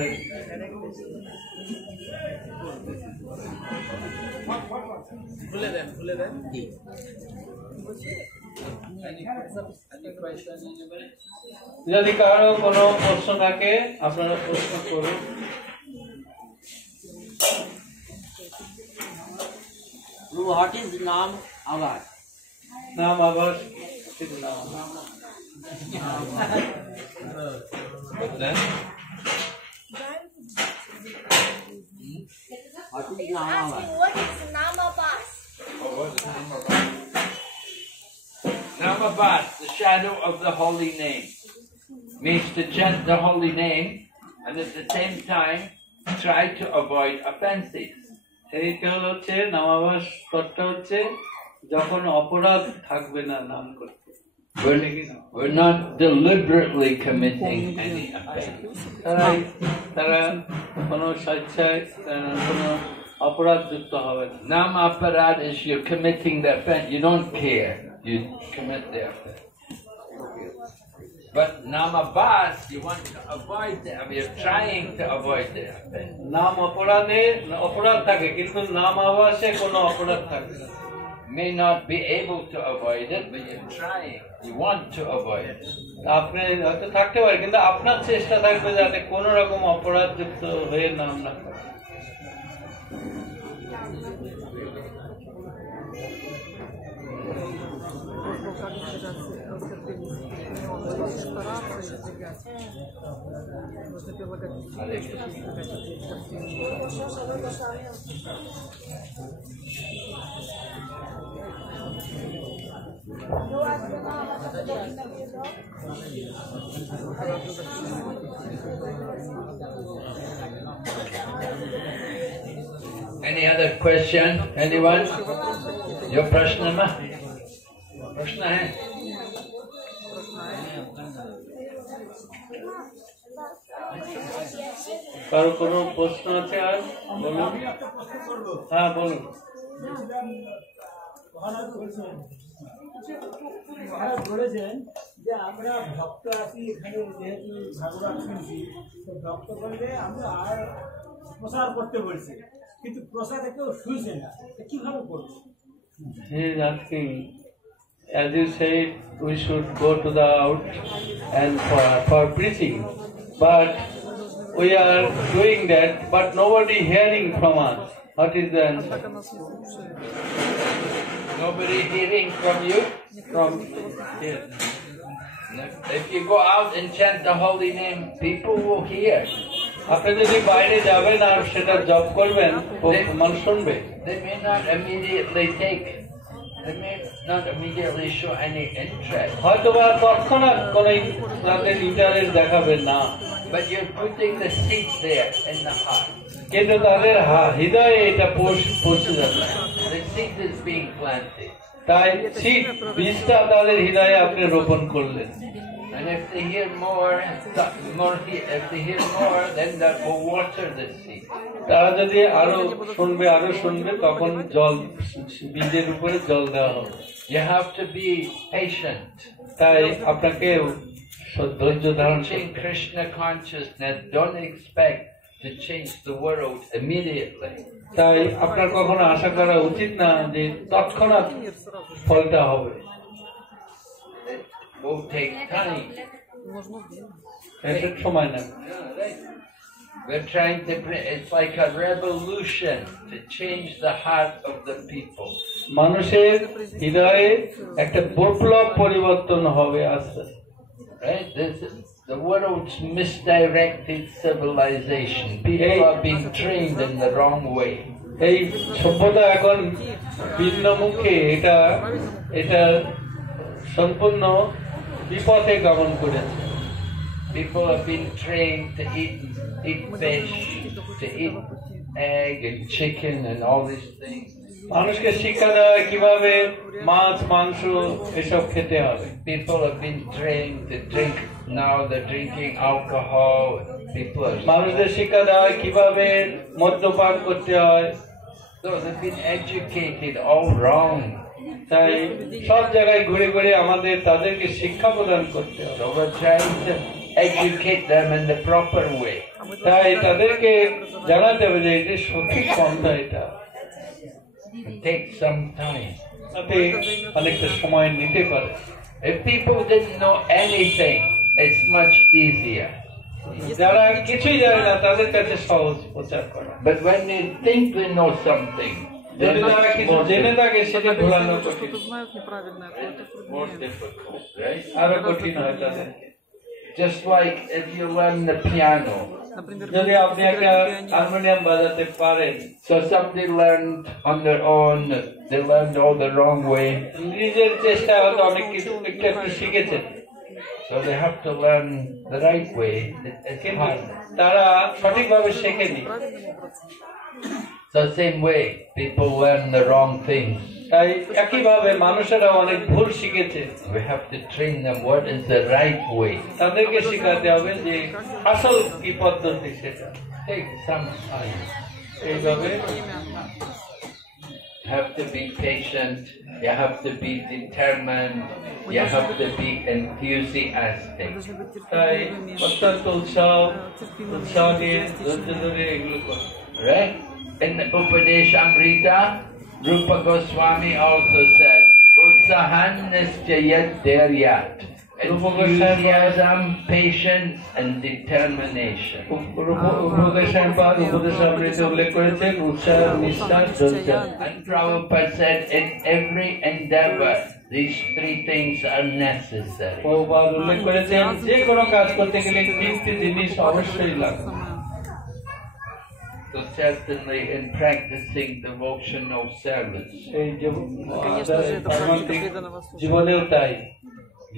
যদি কারো কোনো প্রশ্ন থাকে আপনারা প্রশ্ন করুন। What is Nam Avar? নাম আবার নাম What is Nam Ask Avar? me what is Namabas? Namabhat, the shadow of the holy name, means to chant the holy name and at the same time try to avoid offenses. এইটা হচ্ছে নামাবাস তত্ত্ব হচ্ছে যখন অপরাধ থাকবে না নাম করতে। We're not deliberately committing any offense. তারা কোনো স্বেচ্ছায় কোনো অপরাধ যুক্ত হবে না। Nam aparad is you're committing the offense. You don't care. You commit the offense. But namabhat, you want to avoid the offense. You're trying to avoid the offense. নাম অপরাধে অপরাধ থাকে কিন্তু নাম আবাসে কোনো অপরাধ থাকে না। May not be able to avoid it, but you're trying. You want to avoid it. আপনি হয়তো থাকতে পারে কিন্তু আপনার চেষ্টা থাকবে যাতে কোনো রকম অপরাধ যুক্ত হয়ে নাম না করে। Hare Any other question? Anyone? Your prashna ma? Prashna hai? কারো কোনো প্রশ্ন আছে আর বলুন। হ্যাঁ বলুন। মহারাজ বলেছেন যে আমরা ভক্ত আছি এখানে, যেহেতু ভাগবত শুনছি, তো ভক্ত করলে আমরা আর প্রচার করতে বলছি, কিন্তু প্রচারে কেউ শুনছে না, কিভাবে করবো? He is asking, as you said, we should go to the out and for preaching, but we are doing that, but nobody hearing from us. What is the answer? Nobody hearing from you? From here. If you go out and chant the holy name, people will hear. আপনি যদি বাইরে যাবেন আর সেটা জব করবেন, মানুষ শুনবে। They may not immediately show any interest. হয়তোবা তৎক্ষণাৎ কোন তাদের ইন্টারেস্ট দেখাবেন না, But you're putting the seed there in the heart. কিন্তু তাদের হৃদয়ে এটা পৌঁছে যাবে। The seed is being planted. তাই শীত বীজটা তাদের হৃদয়ে আপনি রোপণ করলেন। And if they hear more, then that will water the seed. তারা যদি আরো শুনবে তখন জল বীজের উপরে জল দেওয়া হবে। You have to be patient. তাই আপনাকে ধৈর্য ধারণ Teaching Krishna consciousness, don't expect to change the world immediately. তাই আপনার কখনো আশা করা উচিত না যে তৎক্ষণাৎ ফলটা হবে। It will take time. এটা সময় নেবে। We're trying to bring, it's like a revolution to change the heart of the people. মানুষের হৃদয়ে একটা বিপ্লব পরিবর্তন হবে আস্তে আস্তে। Right? This is the world's misdirected civilization. People are being trained in the wrong way. এই সভ্যতা এখন ভিন্নমুখী, এটা সম্পূর্ণ বিপথে গমন করেছে। People have been trained to eat fish, to eat egg and chicken and all these things. মানুষকে শিক্ষা দেওয়া কিভাবে মাছ মাংস এসব খেতে হবে। People have been trained to drink. Now they're drinking alcohol. People are মানুষদের শিক্ষা দেওয়া কিভাবে মদ্যপান করতে হয়। so they've been educated all wrong. তাই সব জায়গায় ঘুরে ঘুরে আমাদের তাদেরকে শিক্ষা প্রদান করতে হবে। So we're trying to educate them in the proper way. তাই তাদেরকে জানাতে হবে যে এটা সঠিক পন্থা, এটা It takes some time. তাতে অনেকটা সময় নিতে পারে। If people didn't know anything, it's much easier. যারা কিছুই জানে না তাদের কাছে সহজ প্রচার করা, But when they think they know something, যদি then তারা it's কিছু more জেনে থাকে সেটা ভুলানো কঠিন, Знают неправильно, то это more труднее. difficult, right? আরো কঠিন হয় তাদেরকে। Just like if you learn the piano. Например, যদি আপনি একটা হারমোনিয়াম বাজাতে পারেন, So somebody learned on their own, they learned all the wrong way. নিজের চেষ্টায় হয়তো অনেক কিছু একটু শিখেছেন, So they have to learn the right way. It's কিন্তু hard. তারা সঠিকভাবে শেখেনি। правильным образом. So same way, people learn the wrong things. তাই একইভাবে মানুষেরা অনেক ভুল শিখেছে, We have to train them what is the right way. তাদেরকে শেখাতে হবে যে আসল কি পদ্ধতি সেটা। Take some time. এইভাবে You have to be patient. You have to be determined. You have to be enthusiastic. Должны быть তাই терпеливыми, অত্যন্ত উৎসাহ নিয়ে ধৈর্য ধরে এগুলো করে। Right? In the Upadeshamrita, Rupa Goswami also said, Utsahan nischayat deryat. Enthusiasm, patience, and determination. উপদেশামৃতে উল্লেখ করেছেন উৎসাহ, নিষ্ঠা, ধৈর্য। And Prabhupada said, in every endeavor, these three things are necessary. Prabhupada উল্লেখ করেছেন যে কোনো কাজ করতে গেলে তিনটি জিনিস অবশ্যই লাগে। So certainly in practicing devotional service, এই যে Конечно же, это পারমান্তিক практика преданного служения. জীবনেও তাই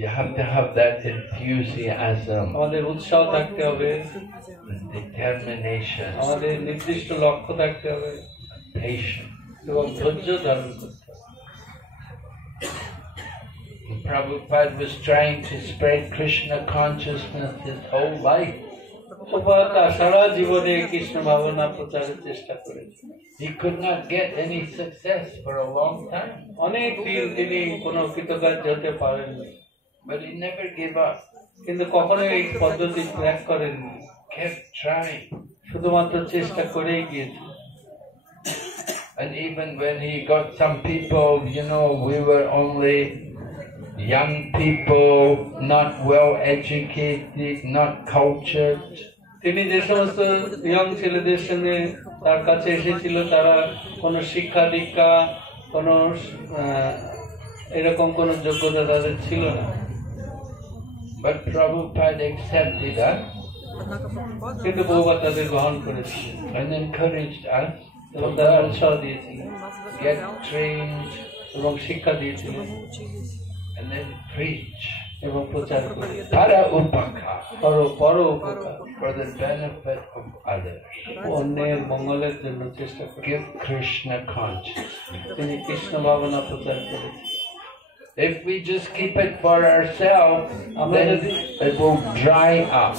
you have to have that enthusiasm আমাদের উৎসাহ থাকতে হবে, and determination, আমাদের নির্দিষ্ট লক্ষ্য থাকতে হবে patience. এবং ধৈর্য ধারণ করতে হবে। And Prabhupada was trying to spread Krishna consciousness his whole life. Prabhupada তার সারা জীবনে কৃষ্ণ ভাবনা প্রচারের চেষ্টা করেছে। He could not get any success for a long time, অনেক দিন তিনি কোনো কৃতকার্য হতে পারেননি, but he never gave up. কিন্তু কখনো এই পদ্ধতি ত্যাগ করেননি, Kept trying. শুধুমাত্র চেষ্টা করেই গিয়েছে। And even when he got some people, we were only young people, not well educated, not cultured. তিনি যে সমস্ত ইয়ং ছেলেদের সঙ্গে তার কাছে এসেছিল তারা কোনো শিক্ষা দীক্ষা কোনো এরকম কোনো যোগ্যতা তাদের ছিল না, But Prabhupada accepted us Однако Прабхупада কিন্তু প্রভুপাদ তাদের গ্রহণ করেছিলেন and encouraged us এবং to তারা learn, উৎসাহ দিয়েছিলেন нас get вдохновлял, trained, এবং শিক্ষা দিয়েছিলেন мы учились. and then preach. এবং প্রচার করে Para upaka, পর উপকার for the benefit of others. অন্যের মঙ্গলের জন্য চেষ্টা করে Give Krishna consciousness. তিনি কৃষ্ণ ভাবনা প্রচার করেছেন। If we just keep it for ourselves, then it will dry up.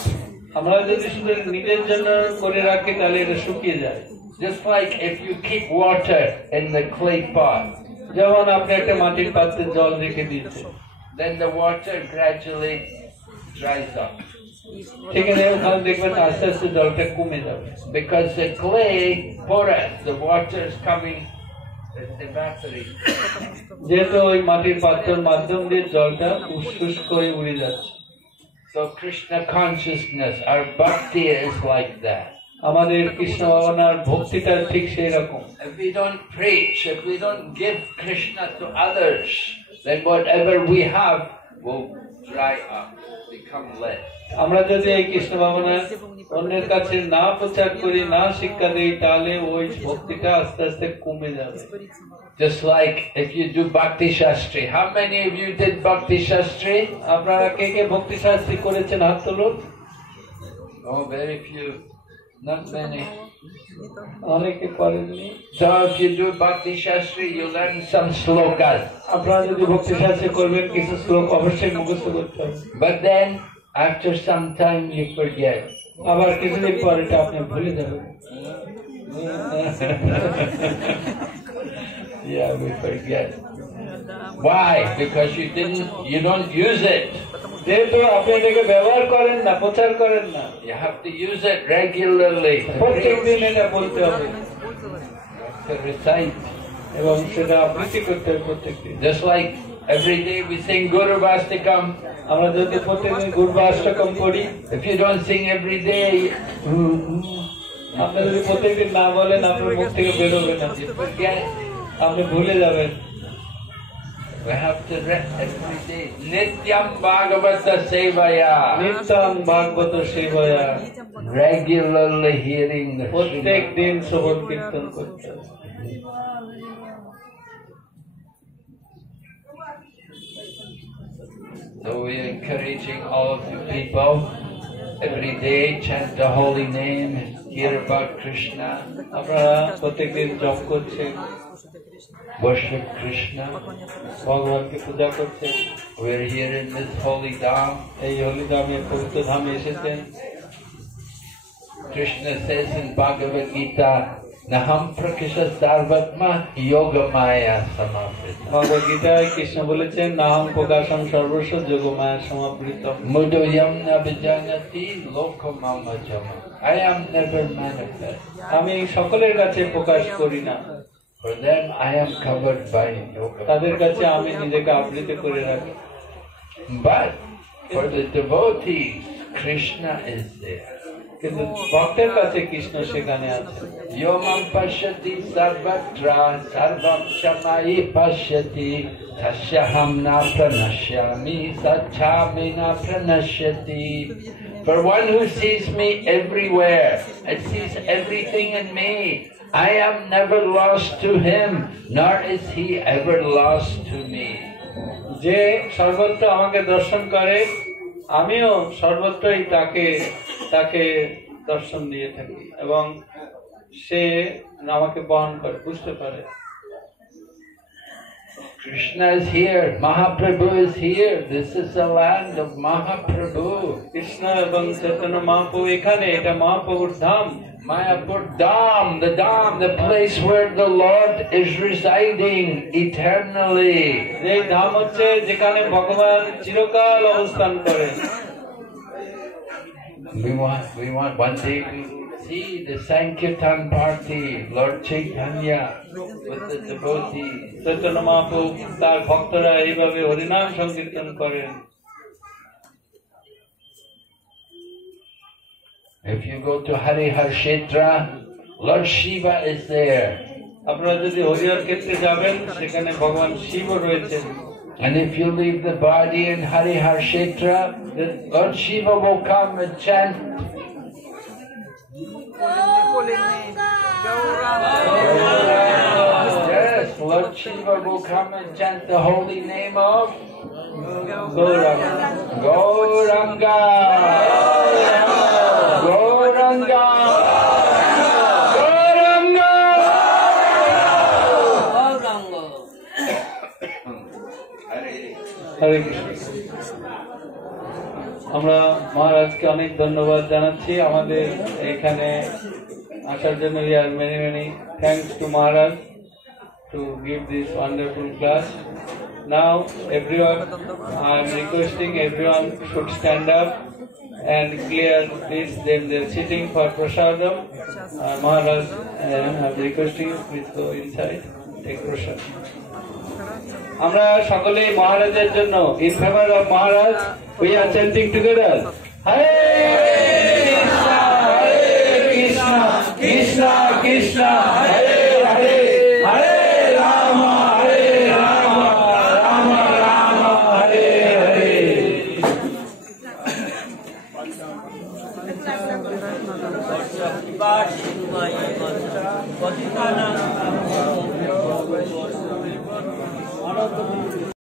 আমরা যদি শুধু নিজের জন্য করে রাখি তাহলে এটা শুকিয়ে যায়। Just like if you keep water in the clay pot, যেমন আপনি একটা মাটির পাত্রে জল রেখে দিয়েছেন, then the water gradually dries up. সেখানে ওখানে দেখবেন আস্তে আস্তে জলটা কমে যাবে, Because the clay porous, the water is coming, it's evaporating. যেহেতু ওই মাটির পাত্রের মাধ্যম দিয়ে জলটা শুষ্ক হয়ে উড়ে যাচ্ছে। So Krishna consciousness, our bhakti is like that. আমাদের কৃষ্ণ ভাবনার ভক্তিটা ঠিক সেই রকম। If we don't preach, if we don't give Krishna to others, then whatever we have will dry up, become less. আমরা যদি এই কৃষ্ণ ভাবনা অন্যের কাছে না প্রচার করি, না শিক্ষা দিই, তাহলে ওই ভক্তিটা আস্তে আস্তে কমে যাবে। Just like if you do Bhakti Shastri. How many of you did Bhakti Shastri? আপনারা কে কে ভক্তি শাস্ত্রী করেছেন হাত তুলুন। Oh, very few. Not many. অনেকে করেননি। So if you do Bhakti Shastri, you learn some slokas. আপনারা যদি ভক্তি শাস্ত্রী করবেন কিছু শ্লোক অবশ্যই মুখস্থ করতে হবে, But then, after some time, you forget. আবার কিছুদিন পর এটা আপনি ভুলে যাবেন। Yeah, we forget. Why? Because you don't use it. যেহেতু আপনি এটাকে ব্যবহার করেন না, প্রচার করেন না, You have to use it regularly. প্রত্যেক দিন এটা বলতে হবে To recite. এবং সেটা আবৃত্তি করতে হবে প্রত্যেক দিন। Just like every day we sing Guru Vastakam. আমরা যদি প্রত্যেকদিন গুরবা অষ্টকম করি, If you don't sing every day, আপনি যদি প্রত্যেকদিন না বলেন আপনার মুখ থেকে বেরোবে না, you forget. আপনি ভুলে যাবেন। We have to rest every day. Nityam Bhagavata Sevaya. নিত্যং ভাগবত সেবয়া, Regularly hearing the প্রত্যেক Srimad. দিন শ্রবণ কীর্তন করতে হবে। So we are encouraging all of you people every day chant the holy name, hear about Krishna, আপনারা প্রত্যেকদিন জপ করছেন, worship Krishna. ভগবানকে পূজা করছেন, We are here in this holy dham. এই হলিধামে পবিত্র ধামে এসেছেন। Krishna says in Bhagavad Gita, Naham prakisha sarvatma yoga maya samavritam. ভগবদ গীতায় কৃষ্ণ বলেছেন, নাহং প্রকাশং সর্বস্ব যোগমায়া সমাবৃত। Mudayam nabijanati lokamama jama. I am never manifest. আমি সকলের কাছে প্রকাশ করি না, For them I am covered by yoga. তাদের কাছে আমি নিজেকে আবৃত করে রাখি। But for the devotees, Krishna is there. কিন্তু ভক্তের কাছে কৃষ্ণ সেখানে আছে। Yomam pashyati sarvatra sarvam shamai pashyati tasyaham na pranashyami sachami na pranashyati. For one who sees me everywhere and sees everything in me, I am never lost to him, nor is he ever lost to me. যে সর্বত্র আমাকে দর্শন করে, আমিও সর্বত্রই তাকে দর্শন দিয়ে থাকি এবং সে আমাকে বহন করে, বুঝতে পারে। Krishna is here, Mahaprabhu is here. This is the land of Mahaprabhu. Krishna এবং চৈতন্য মহাপ্রভু এখানে, এটা মহাপ্রভুর ধাম। Mayapur Dham, the place where the Lord is residing eternally. এই ধাম হচ্ছে যেখানে ভগবান চিরকাল অবস্থান করেন। We want one day to see the Sankirtan party, Lord Chaitanya with the devotees. Chaitanya মহাপ্রভু তার ভক্তরা এইভাবে হরিনাম সংকীর্তন করেন। If you go to Harihar Kshetra, Lord Shiva is there. আপনারা যদি হরিহর ক্ষেত্রে যাবেন, সেখানে ভগবান শিব রয়েছেন। And if you leave the body in Harihar Kshetra, Lord Shiva will come and chant. Yes, Lord Shiva will come and chant the holy name of Gauranga. Gauranga. Gauranga. Gauranga. Gauranga. হরে কৃষ্ণ। আমরা মহারাজকে অনেক ধন্যবাদ জানাচ্ছি আমাদের এখানে আসার জন্য। We are many thanks to Maharaj to give this wonderful class. Now everyone, I am requesting everyone should stand up and clear this. Then they are sitting for prasadam. Maharaj, I am requesting you please go inside, take prasad. আমরা সকলেই মহারাজের জন্য in favor of Maharaj we are chanting together. Hare Krishna, Krishna Krishna, Hare Hare, Hare Rama, Rama Rama, Hare Hare. Bye.